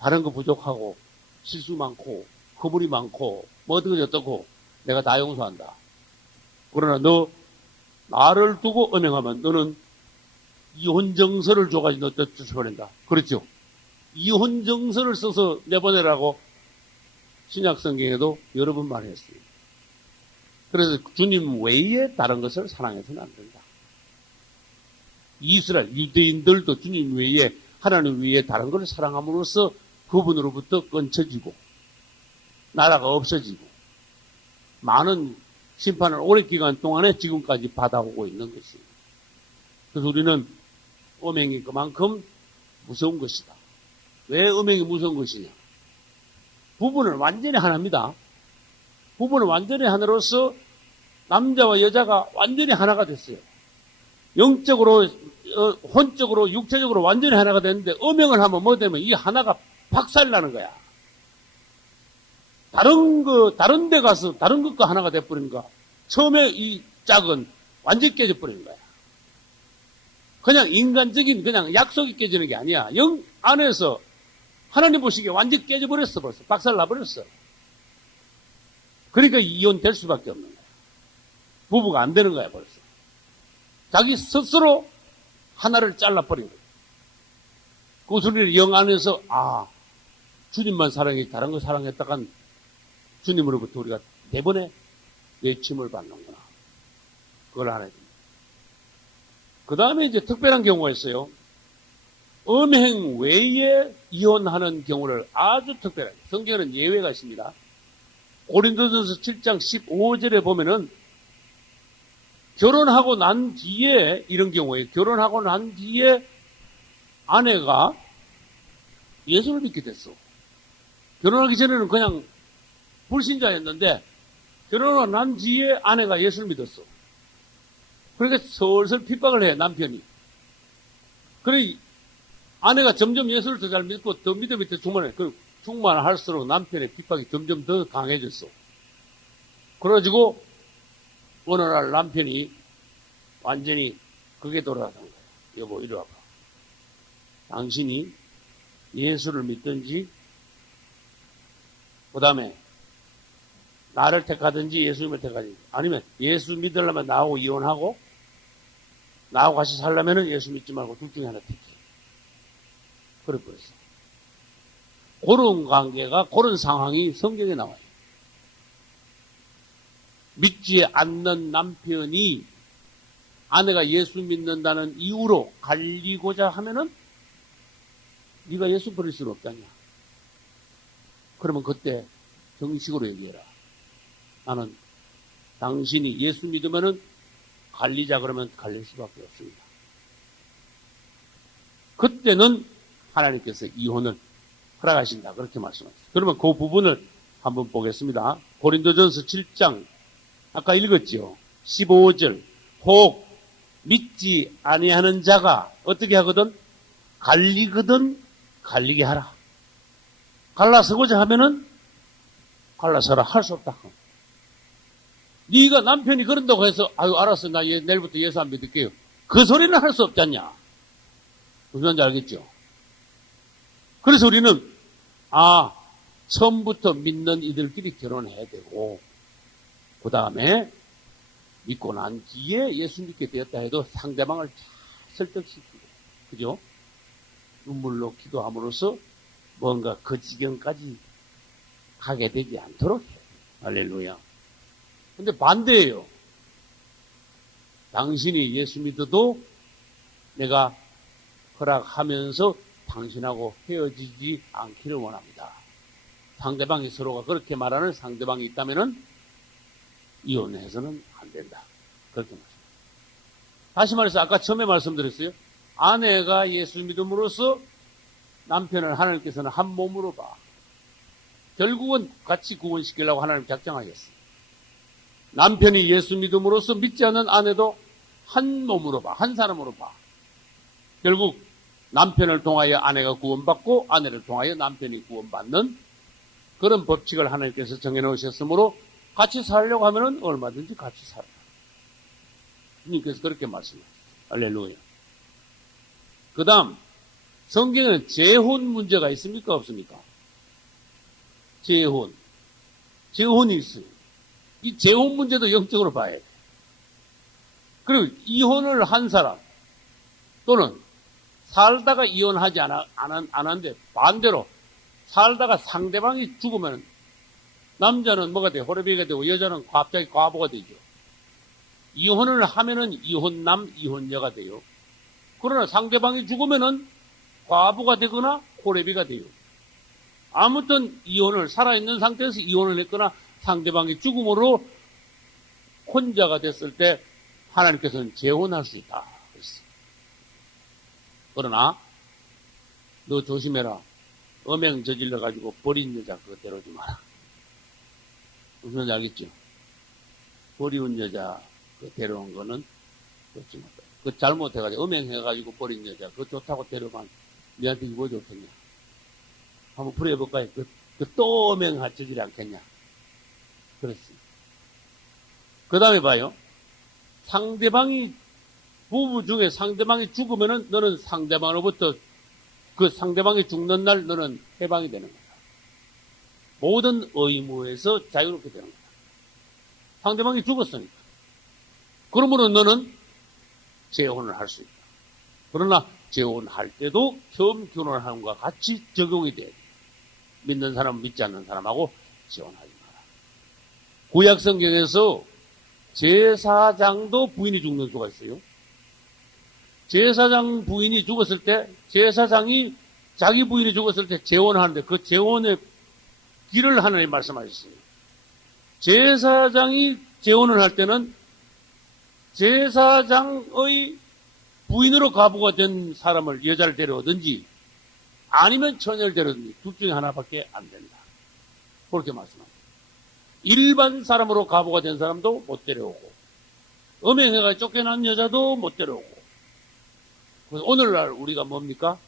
다른 거 부족하고 실수 많고 허물이 많고 뭐 어떻고 내가 다 용서한다. 그러나 너 나를 두고 음행하면 너는 이혼 정서를 줘가지고 너 쫓아버린다. 그렇죠? 이혼 정서를 써서 내보내라고 신약 성경에도 여러 번 말했어요. 그래서 주님 외에 다른 것을 사랑해서는 안 된다. 이스라엘 유대인들도 주님 외에 하나님 외에 다른 것을 사랑함으로써 그분으로부터 끊쳐지고 나라가 없어지고 많은 심판을 오랜 기간 동안에 지금까지 받아오고 있는 것입니다. 그래서 우리는 음행이 그만큼 무서운 것이다. 왜 음행이 무서운 것이냐? 부부는 완전히 하나입니다. 부부는 완전히 하나로서 남자와 여자가 완전히 하나가 됐어요. 영적으로, 혼적으로, 육체적으로 완전히 하나가 됐는데 음행을 하면 뭐 되면 이 하나가 박살나는 거야. 다른 데 가서 다른 것과 하나가 돼버리는 거야. 처음에 이 짝은 완전히 깨져버리는 거야. 그냥 인간적인 그냥 약속이 깨지는 게 아니야. 영 안에서 하나님 보시기에 완전히 깨져버렸어 벌써. 박살나버렸어. 그러니까 이혼될 수밖에 없는 거야. 부부가 안 되는 거야 벌써. 자기 스스로 하나를 잘라버린 거야. 그 소리를 영 안에서 주님만 사랑해 다른 거 사랑했다간 주님으로부터 우리가 대번에 외침을 받는구나. 그걸 알아야 됩니다. 그 다음에 이제 특별한 경우가 있어요. 음행 외에 이혼하는 경우를 아주 특별하게. 성경에는 예외가 있습니다. 고린도전서 7장 15절에 보면은 결혼하고 난 뒤에 이런 경우에 결혼하고 난 뒤에 아내가 예수를 믿게 됐어. 결혼하기 전에는 그냥 불신자였는데 결혼하고 난 뒤에 아내가 예수를 믿었어. 그러니까 슬슬 핍박을 해 남편이. 그래 아내가 점점 예수를 더 잘 믿고 더 믿음이 더 충만해. 그 충만할수록 남편의 핍박이 점점 더 강해졌어. 그래가지고 어느 날 남편이 완전히 그게 돌아가는 거야. 여보 이리 와봐. 당신이 예수를 믿든지 그 다음에 나를 택하든지 예수님을 택하든지 아니면 예수 믿으려면 나하고 이혼하고 나하고 같이 살려면 예수 믿지 말고 둘 중에 하나 택해. 그래 버렸어. 그런 관계가 그런 상황이 성경에 나와요. 믿지 않는 남편이 아내가 예수 믿는다는 이유로 갈리고자 하면은 네가 예수 버릴 수는 없다냐. 그러면 그때 정식으로 얘기해라. 나는 당신이 예수 믿으면은 갈리자 그러면 갈릴 수밖에 없습니다. 그때는 하나님께서 이혼을 허락하신다. 그렇게 말씀하셨어요. 그러면 그 부분을 한번 보겠습니다. 고린도전서 7장 아까 읽었죠. 15절 혹 믿지 아니하는 자가 어떻게 하거든? 갈리거든 갈리게 하라. 갈라서고자 하면은 갈라서라. 할 수 없다. 네가 남편이 그런다고 해서 아유 알았어 나 내일부터 예수 안 믿을게요. 그 소리는 할 수 없잖냐. 무슨 말인지 알겠죠? 그래서 우리는 처음부터 믿는 이들끼리 결혼해야 되고 그 다음에 믿고 난 뒤에 예수 믿게 되었다 해도 상대방을 잘 설득시키고 그죠? 눈물로 기도함으로써 뭔가 그 지경까지 가게 되지 않도록 해요. 할렐루야. 근데 반대예요. 당신이 예수 믿어도 내가 허락하면서 당신하고 헤어지지 않기를 원합니다. 상대방이 서로가 그렇게 말하는 상대방이 있다면은 이혼해서는 안 된다. 그렇게 말합니다. 다시 말해서 아까 처음에 말씀드렸어요. 아내가 예수 믿음으로써 남편을 하나님께서는 한 몸으로 봐. 결국은 같이 구원시키려고 하나님 작정하겠어요. 남편이 예수 믿음으로써 믿지 않는 아내도 한 몸으로 봐. 한 사람으로 봐. 결국 남편을 통하여 아내가 구원받고 아내를 통하여 남편이 구원받는 그런 법칙을 하나님께서 정해놓으셨으므로 같이 살려고 하면은 얼마든지 같이 살아요. 주님께서 그렇게 말씀하셨어요. 할렐루야. 그 다음 성경에는 재혼 문제가 있습니까? 없습니까? 재혼이 있어요. 이 재혼 문제도 영적으로 봐야 돼요. 그리고 이혼을 한 사람 또는 살다가 이혼하지 않았는데 반대로 살다가 상대방이 죽으면 남자는 뭐가 돼요? 호레비가 되고 여자는 갑자기 과부가 되죠. 이혼을 하면은 이혼남, 이혼녀가 돼요. 그러나 상대방이 죽으면은 과부가 되거나 호레비가 돼요. 아무튼 이혼을 살아있는 상태에서 이혼을 했거나 상대방이 죽음으로 혼자가 됐을 때 하나님께서는 재혼할 수 있다. 그랬어요. 그러나 너 조심해라. 음행 저질러가지고 버린 여자 그거 데려오지 마라. 무슨 말인지 알겠죠? 버리운 여자 그 데려온 거는 그렇지 못해. 그 잘못해가지고 음행해가지고 버린 여자 그거 좋다고 데려가면 너한테 이거 좋겠냐? 한번 풀어볼까요? 또 음행하지 않겠냐? 그렇습니다. 그 다음에 봐요. 상대방이 부부 중에 상대방이 죽으면은 너는 상대방으로부터 그 상대방이 죽는 날 너는 해방이 되는 거다. 모든 의무에서 자유롭게 되는 거다. 상대방이 죽었으니까. 그러므로 너는 재혼을 할 수 있다. 그러나 재혼할 때도 처음 결혼하는 것과 같이 적용이 돼야 돼. 믿는 사람, 믿지 않는 사람하고 재혼하지 마라. 구약 성경에서 제사장도 부인이 죽는 수가 있어요. 제사장 부인이 죽었을 때, 제사장이 자기 부인이 죽었을 때 재혼하는데 그 재혼의 길을 하나님 말씀하셨어요. 제사장이 재혼을 할 때는 제사장의 부인으로 과부가 된 사람을, 여자를 데려오든지 아니면 처녀를 데려오든지 둘 중에 하나밖에 안 된다. 그렇게 말씀합니다. 일반 사람으로 과부가 된 사람도 못 데려오고 음행해가 쫓겨난 여자도 못 데려오고. 그래서 오늘날 우리가 뭡니까?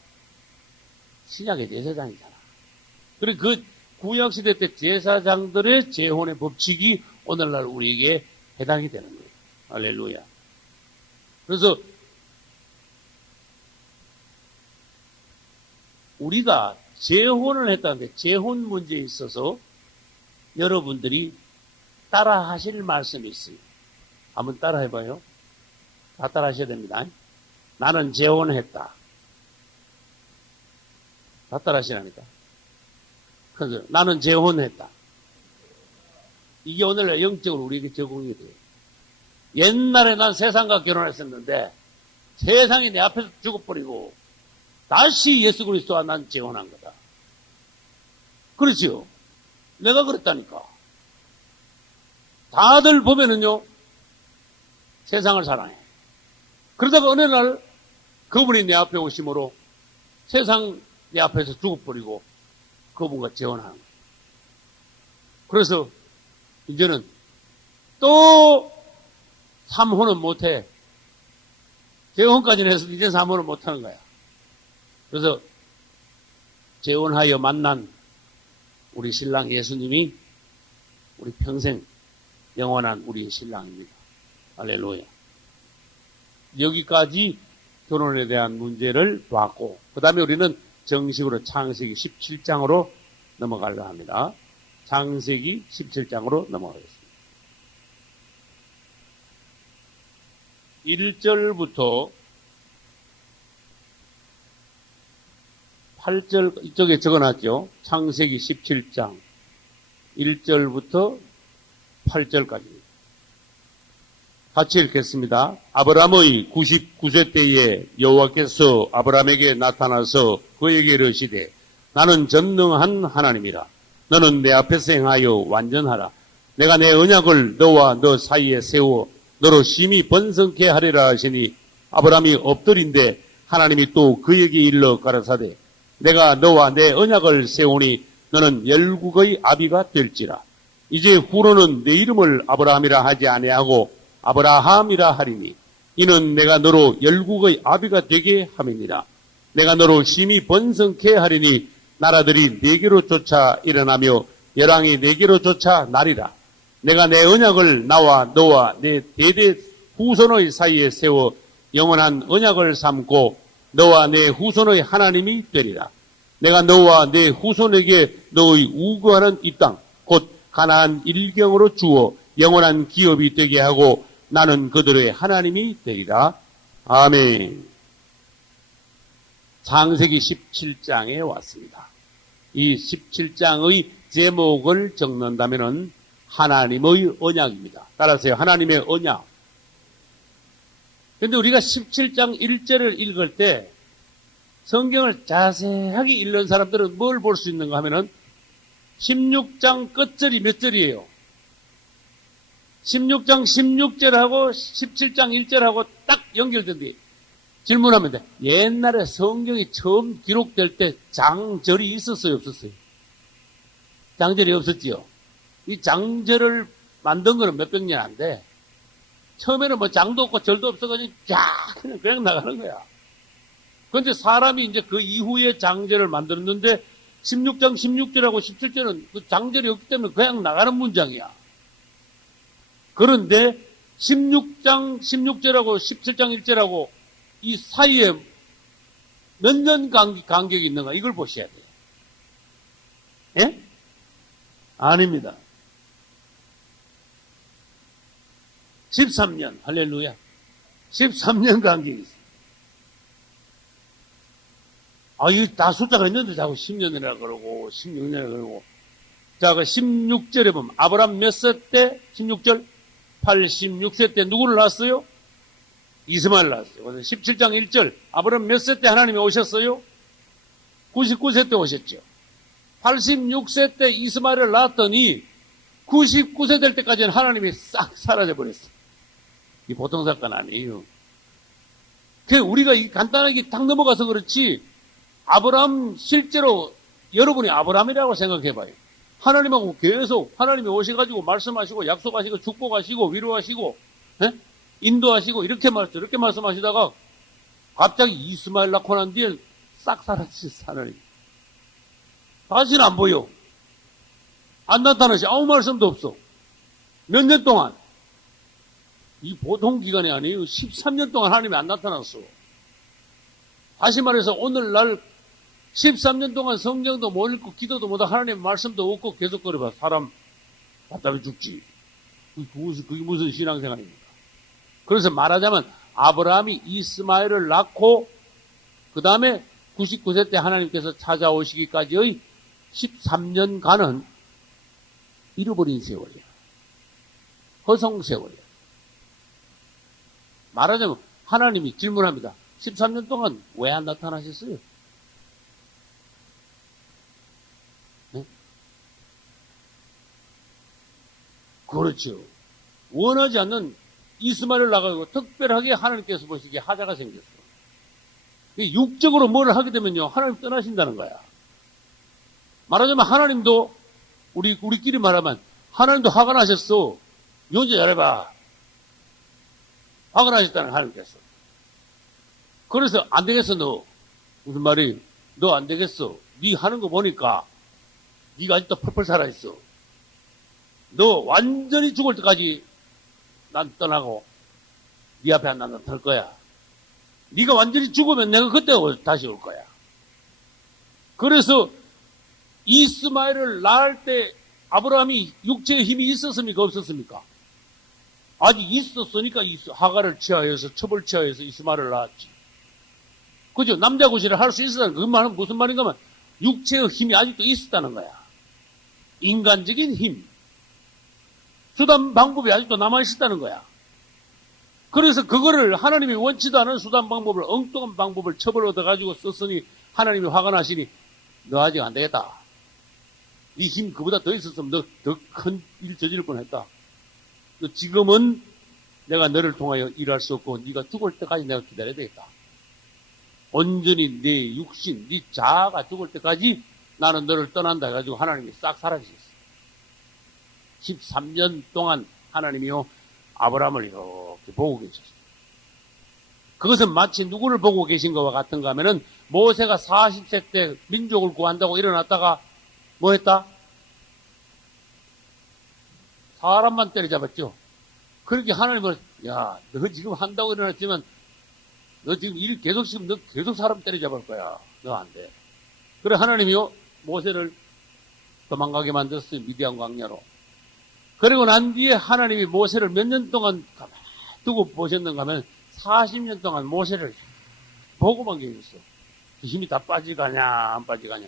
신약의 제사장이잖아. 그리고 그 구약시대 때 제사장들의 재혼의 법칙이 오늘날 우리에게 해당이 되는 거예요. 할렐루야. 그래서 우리가 재혼을 했다는데 재혼 문제에 있어서 여러분들이 따라 하실 말씀이 있어요. 한번 따라 해봐요. 다 따라 하셔야 됩니다. 나는 재혼했다. 다 따라 하시라니까. 그래서 나는 재혼했다. 이게 오늘날 영적으로 우리에게 적용이 돼요. 옛날에 난 세상과 결혼했었는데 세상이 내 앞에서 죽어버리고 다시 예수 그리스도와 난 재혼한 거다. 그렇지요? 내가 그랬다니까. 다들 보면은요, 세상을 사랑해. 그러다가 어느 날 그분이 내 앞에 오심으로 세상 내 앞에서 죽어버리고 그분과 재혼하는 거예요. 그래서 이제는 또 3호는 못해. 재혼까지는 해서 이제 3호는 못하는 거야. 그래서 재혼하여 만난 우리 신랑 예수님이 우리 평생 영원한 우리의 신랑입니다. 할렐루야. 여기까지 결혼에 대한 문제를 봤고, 그 다음에 우리는 정식으로 창세기 17장으로 넘어가려 합니다. 창세기 17장으로 넘어가겠습니다. 1절부터 8절, 이쪽에 적어놨죠. 창세기 17장 1절부터 8절까지. 같이 읽겠습니다. 아브라함의 99세 때에 여호와께서 아브라함에게 나타나서 그에게 이르시되 나는 전능한 하나님이라. 너는 내 앞에서 행하여 완전하라. 내가 내 언약을 너와 너 사이에 세워 너로 심히 번성케 하리라 하시니 아브라함이 엎드린데 하나님이 또 그에게 일러 가라사대 내가 너와 내 언약을 세우니 너는 열국의 아비가 될지라. 이제 후로는 내 이름을 아브라함이라 하지 아니하고 아브라함이라 하리니 이는 내가 너로 열국의 아비가 되게 함이니라. 내가 너로 심히 번성케 하리니 나라들이 네게로 쫓아 일어나며 열왕이 네게로 쫓아 나리라. 내가 내 언약을 나와 너와 내 대대 후손의 사이에 세워 영원한 언약을 삼고 너와 내 후손의 하나님이 되리라. 내가 너와 내 후손에게 너의 우거하는 이 땅 곧 가나안 일경으로 주어 영원한 기업이 되게 하고 나는 그들의 하나님이 되리라. 아멘. 창세기 17장에 왔습니다. 이 17장의 제목을 적는다면은 하나님의 언약입니다. 따라서요, 하나님의 언약. 근데 우리가 17장 1절을 읽을 때 성경을 자세하게 읽는 사람들은 뭘 볼 수 있는가 하면은 16장 끝절이 몇 절이에요? 16장 16절하고 17장 1절하고 딱 연결된대. 질문하면 돼. 옛날에 성경이 처음 기록될 때 장절이 있었어요, 없었어요? 장절이 없었지요. 이 장절을 만든 거는 몇백 년 안 돼. 처음에는 뭐 장도 없고 절도 없어가지고 그냥 나가는 거야. 그런데 사람이 이제 그 이후에 장절을 만들었는데 16장 16절하고 17절은 그 장절이 없기 때문에 그냥 나가는 문장이야. 그런데 16장 16절하고 17장 1절하고 이 사이에 몇 년 간격이 있는가 이걸 보셔야 돼요. 예? 아닙니다. 13년, 할렐루야. 13년 간격이 있어요. 이거 다 숫자가 있는데 자꾸 10년이라 그러고, 16년이라 그러고. 자, 그 16절에 보면, 아브람 몇 세 때? 16절? 86세 때 누구를 낳았어요? 이스마엘 낳았어요. 그래서 17장 1절, 아브람 몇 세 때 하나님이 오셨어요? 99세 때 오셨죠. 86세 때 이스마엘을 낳았더니, 99세 될 때까지는 하나님이 싹 사라져버렸어요. 이 보통 사건 아니에요. 그냥 우리가 간단하게 딱 넘어가서 그렇지, 아브라함 실제로 여러분이 아브라함이라고 생각해봐요. 하나님하고 계속 하나님이 오셔가지고 말씀하시고 약속하시고 축복하시고 위로하시고 인도하시고 이렇게 말씀하시다가 갑자기 이스마엘 낳고 난 뒤에 싹 사라지셨어. 하나님. 다시는 안 보여. 안 나타나시. 아무 말씀도 없어. 몇 년 동안. 이 보통 기간이 아니에요. 13년 동안 하나님이 안 나타났어. 다시 말해서 오늘날 13년 동안 성경도 못 읽고 기도도 못하고 하나님의 말씀도 없고 계속 그래봐. 사람 답답해 죽지. 그게 무슨 신앙생활입니까? 그래서 말하자면 아브라함이 이스마엘을 낳고 그 다음에 99세 때 하나님께서 찾아오시기까지의 13년간은 잃어버린 세월이야. 허송 세월이야. 말하자면 하나님이 질문합니다. 13년 동안 왜 안 나타나셨어요? 네? 그렇죠. 원하지 않는 이스마엘을 나가고 특별하게 하나님께서 보시기에 하자가 생겼어. 육적으로 뭘 하게 되면요, 하나님 떠나신다는 거야. 말하자면 하나님도 우리끼리 말하면 하나님도 화가 나셨어. 연주 잘해봐. 화가 나셨다는 하나님께서. 그래서 안 되겠어 너. 무슨 말이? 너 안 되겠어. 네 하는 거 보니까 네가 아직도 펄펄 살아있어. 너 완전히 죽을 때까지 난 떠나고 네 앞에 안 나타날 거야. 네가 완전히 죽으면 내가 그때 다시 올 거야. 그래서 이스마엘을 낳을 때 아브라함이 육체의 힘이 있었습니까? 없었습니까? 아직 있었으니까 하가를 취하여서 첩을 취하여서 이스마엘을 낳았지. 그죠? 남자 구실을 할 수 있었다는 그 말은 무슨 말인가 하면 육체의 힘이 아직도 있었다는 거야. 인간적인 힘. 수단 방법이 아직도 남아있었다는 거야. 그래서 그거를 하나님이 원치도 않은 수단 방법을 엉뚱한 방법을 첩을 얻어가지고 썼으니 하나님이 화가 나시니 너 아직 안 되겠다. 네 힘 그보다 더 있었으면 너 더 큰 일 저지를 뻔했다. 너 지금은 내가 너를 통하여 일할 수 없고 네가 죽을 때까지 내가 기다려야 되겠다. 온전히 내 육신, 네 자아가 죽을 때까지 나는 너를 떠난다 해가지고 하나님이 싹 사라지셨어. 13년 동안 하나님이요 아브라함을 이렇게 보고 계셨어요. 그것은 마치 누구를 보고 계신 것과 같은가 하면은 모세가 40세 때 민족을 구한다고 일어났다가 뭐 했다? 사람만 때려잡았죠. 그렇게 하나님을 야, 너 지금 한다고 일어났지만 너 지금 일 계속 지금 너 계속 사람 때려잡을 거야. 너 안 돼. 그래 하나님이요 모세를 도망가게 만들었어요. 미디안 광야로. 그리고 난 뒤에 하나님이 모세를 몇 년 동안 가만히 두고 보셨는가 하면 40년 동안 모세를 보고만 계셨어. 힘이 다 빠지가냐 안 빠지가냐.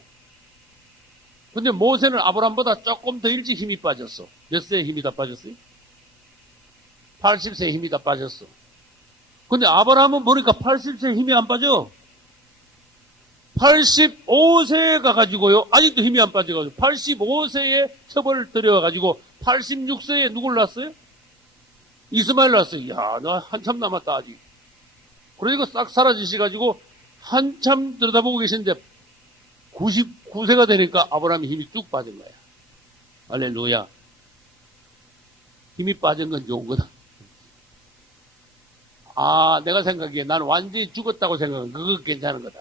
근데 모세는 아브라함보다 조금 더 일찍 힘이 빠졌어. 몇 세에 힘이 다 빠졌어요? 80세에 힘이 다 빠졌어. 근데 아브라함은 보니까 80세에 힘이 안 빠져. 85세에 가가지고요, 아직도 힘이 안 빠져가지고, 85세에 첩을 들여가지고, 86세에 누굴 낳았어요? 이스마엘 낳았어요. 야, 나 한참 남았다, 아직. 그러니까 싹 사라지셔가지고, 한참 들여다보고 계시는데, 99세가 되니까 아브라함이 힘이 쭉 빠진 거야. 할렐루야. 힘이 빠진 건 좋은 거다. 아, 내가 생각하기에 나는 완전히 죽었다고 생각하면 그거 괜찮은 거다.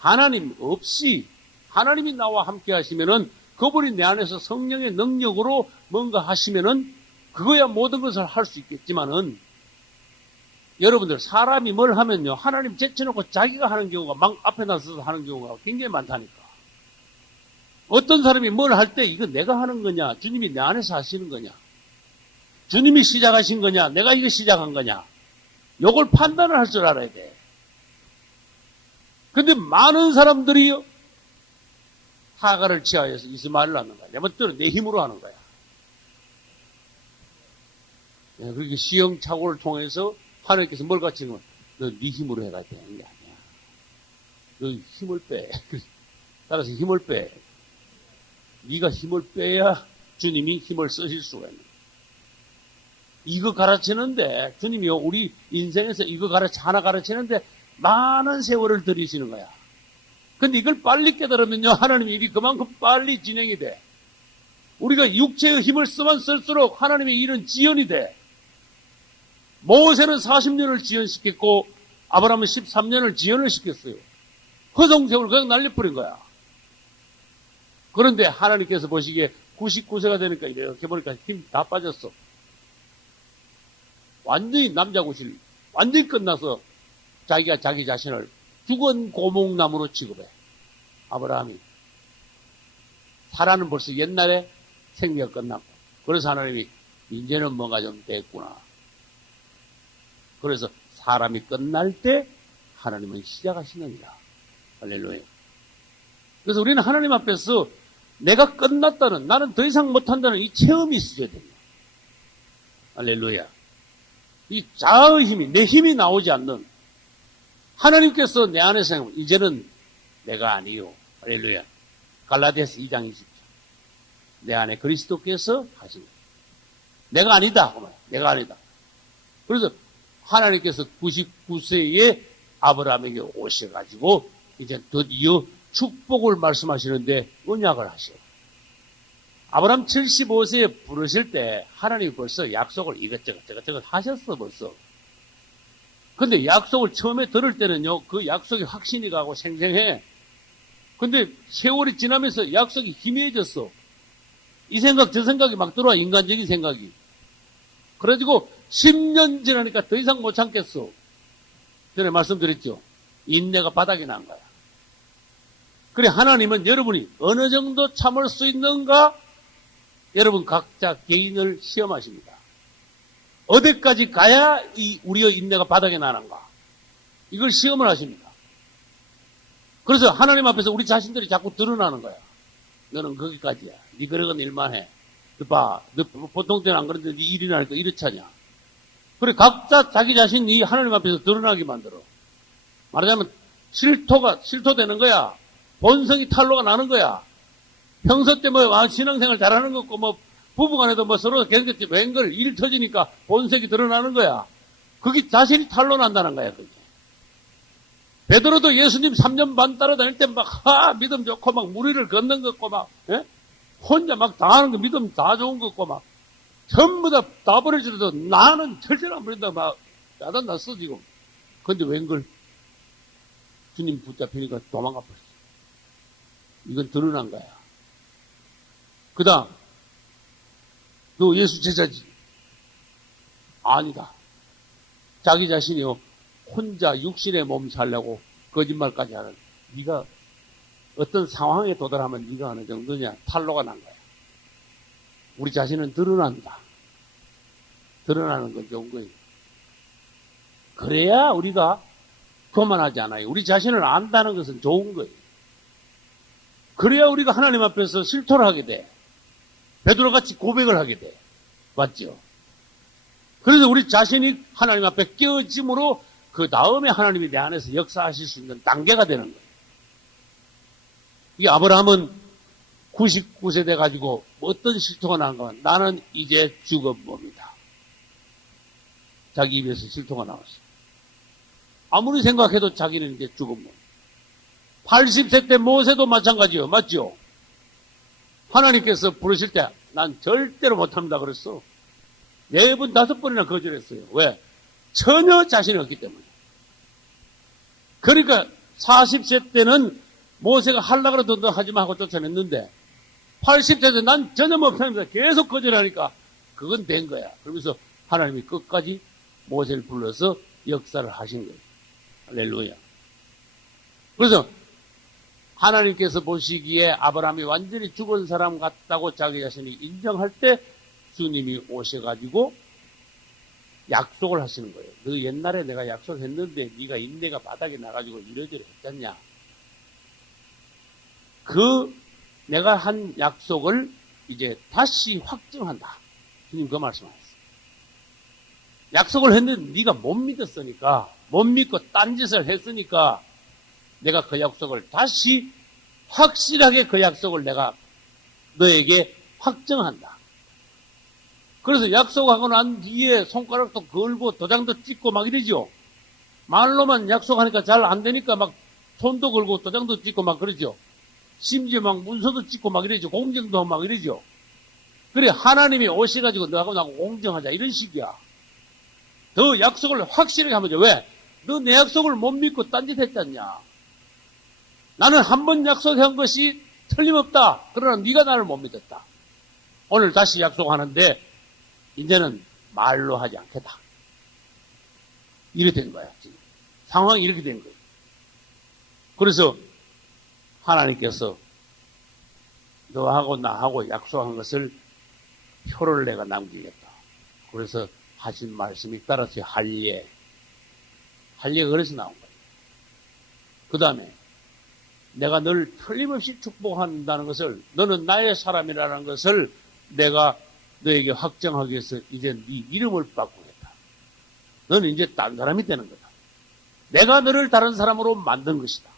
하나님 없이 하나님이 나와 함께 하시면은 그분이 내 안에서 성령의 능력으로 뭔가 하시면은 그거야 모든 것을 할 수 있겠지만은 여러분들 사람이 뭘 하면요 하나님 제쳐놓고 자기가 하는 경우가 막 앞에 나서서 하는 경우가 굉장히 많다니까. 어떤 사람이 뭘 할 때 이거 내가 하는 거냐 주님이 내 안에서 하시는 거냐 주님이 시작하신 거냐 내가 이거 시작한 거냐 요걸 판단을 할 줄 알아야 돼. 근데 많은 사람들이 하가를 취하여서 이스마엘을 낳는 거야. 내 멋대로 내 힘으로 하는 거야. 그렇게 시행착오를 통해서 하나님께서 뭘 가르치는 거야? 너 네 힘으로 해가 되는 게 아니야. 너 힘을 빼. 따라서 힘을 빼. 네가 힘을 빼야 주님이 힘을 쓰실 수가 있는 거야. 이거 가르치는데 주님이요 우리 인생에서 이거 하나 가르치는데 많은 세월을 들이시는 거야. 근데 이걸 빨리 깨달으면요, 하나님의 일이 그만큼 빨리 진행이 돼. 우리가 육체의 힘을 쓰면 쓸수록 하나님의 일은 지연이 돼. 모세는 40년을 지연시켰고, 아브라함은 13년을 지연을 시켰어요. 허송세월 그냥 날려버린 거야. 그런데 하나님께서 보시기에 99세가 되니까 이렇게 보니까 힘 다 빠졌어. 완전히 남자구실, 완전히 끝나서 자기가 자기 자신을 죽은 고목나무로 취급해. 아브라함이. 사라는 벌써 옛날에 생애가 끝났고. 그래서 하나님이 이제는 뭔가 좀 됐구나. 그래서 사람이 끝날 때 하나님은 시작하시느니라. 할렐루야. 그래서 우리는 하나님 앞에서 내가 끝났다는 나는 더 이상 못한다는 이 체험이 있어야 됩니다. 할렐루야. 이 자아의 힘이 내 힘이 나오지 않는 하나님께서 내 안에서 이제는 내가 아니요. 할렐루야. 갈라디아서 2장 20절. 내 안에 그리스도께서 하신 거예요. 내가 아니다. 내가 아니다. 그래서 하나님께서 99세에 아브라함에게 오셔가지고 이제 드디어 축복을 말씀하시는데 언약을 하셔요. 아브라함 75세에 부르실 때 하나님이 벌써 약속을 이것저것 하셨어 벌써. 근데 약속을 처음에 들을 때는요, 그 약속이 확신이 가고 생생해. 근데 세월이 지나면서 약속이 희미해졌어. 이 생각, 저 생각이 막 들어와, 인간적인 생각이. 그래가지고 10년 지나니까 더 이상 못 참겠어. 전에 말씀드렸죠. 인내가 바닥이 난 거야. 그래, 하나님은 여러분이 어느 정도 참을 수 있는가? 여러분 각자 개인을 시험하십니다. 어디까지 가야 우리의 인내가 바닥에 나는가? 이걸 시험을 하십니다. 그래서 하나님 앞에서 우리 자신들이 자꾸 드러나는 거야. 너는 거기까지야. 네 그러건 일만 해. 봐, 너 보통 때는 안 그런데 네 일이나 하니까 이렇잖냐. 그래, 각자 자기 자신이 하나님 앞에서 드러나게 만들어. 말하자면 실토되는 거야. 본성이 탄로가 나는 거야. 평소 때 신앙생활 잘하는 거 없고 부부간에도 서로 계속 웬걸 일 터지니까 본색이 드러나는 거야. 그게 자신이 탄로 난다는 거야, 그게. 베드로도 예수님 3년 반 따라다닐 때 믿음 좋고 무리를 걷는 것 같고 혼자 당하는 거 믿음 다 좋은 것 같고 전부 다 버려지려도 나는 절대로 안 버린다 야단 났어 지금. 근데 웬걸 주님 붙잡히니까 도망가 버렸어. 이건 드러난 거야. 그 다음 너 예수 제자지? 아니다. 자기 자신이요 혼자 육신의 몸 살려고 거짓말까지 하는. 네가 어떤 상황에 도달하면 네가 어느 정도냐 탄로가 난 거야. 우리 자신은 드러난다. 드러나는 건 좋은 거예요. 그래야 우리가 교만하지 않아요. 우리 자신을 안다는 것은 좋은 거예요. 그래야 우리가 하나님 앞에서 실토를 하게 돼. 베드로같이 고백을 하게 돼. 맞죠? 그래서 우리 자신이 하나님 앞에 깨어짐으로 그 다음에 하나님이 내 안에서 역사하실 수 있는 단계가 되는 거예요. 이 아브라함은 99세 돼가지고 어떤 실토가 나는가? 나는 이제 죽은 몸이다. 자기 입에서 실토가 나왔어요. 아무리 생각해도 자기는 이제 죽은 몸. 80세 때 모세도 마찬가지요. 맞죠? 하나님께서 부르실 때 난 절대로 못합니다 그랬어. 4번, 5번이나 거절했어요. 왜? 전혀 자신이 없기 때문에. 그러니까 40세 때는 모세가 하려고 해도 너 하지마 하고 쫓아냈는데 80세 때 난 전혀 못합니다. 계속 거절하니까 그건 된 거야. 그러면서 하나님이 끝까지 모세를 불러서 역사를 하신 거예요. 할렐루야. 그래서 하나님께서 보시기에 아브라함이 완전히 죽은 사람 같다고 자기 자신이 인정할 때 주님이 오셔가지고 약속을 하시는 거예요. 너 옛날에 내가 약속했는데 네가 인내가 바닥에 나가지고 이러저러 했잖냐. 그 내가 한 약속을 이제 다시 확증한다. 주님 그 말씀하셨어요. 약속을 했는데 네가 못 믿었으니까, 못 믿고 딴짓을 했으니까 내가 그 약속을 다시 확실하게 그 약속을 내가 너에게 확정한다. 그래서 약속하고 난 뒤에 손가락도 걸고 도장도 찍고 막 이러죠. 말로만 약속하니까 잘 안 되니까 막 손도 걸고 도장도 찍고 막 그러죠. 심지어 막 문서도 찍고 막 이러죠. 공정도 하고 막 이러죠. 그래 하나님이 오셔가지고 너하고 나하고 공정하자 이런 식이야. 너 약속을 확실하게 하면 돼. 왜? 너 내 약속을 못 믿고 딴짓했잖냐. 나는 한 번 약속한 것이 틀림없다. 그러나 네가 나를 못 믿었다. 오늘 다시 약속하는데 이제는 말로 하지 않겠다. 이렇게 된 거야. 지금. 상황이 이렇게 된 거예요. 그래서 하나님께서 너하고 나하고 약속한 것을 표를 내가 남기겠다. 그래서 하신 말씀이 따라서 할례. 할례가 그래서 나온 거예요. 그 다음에 내가 널 틀림없이 축복한다는 것을, 너는 나의 사람이라는 것을 내가 너에게 확정하기 위해서 이제 네 이름을 바꾸겠다. 너는 이제 딴 사람이 되는 거다. 내가 너를 다른 사람으로 만든 것이다.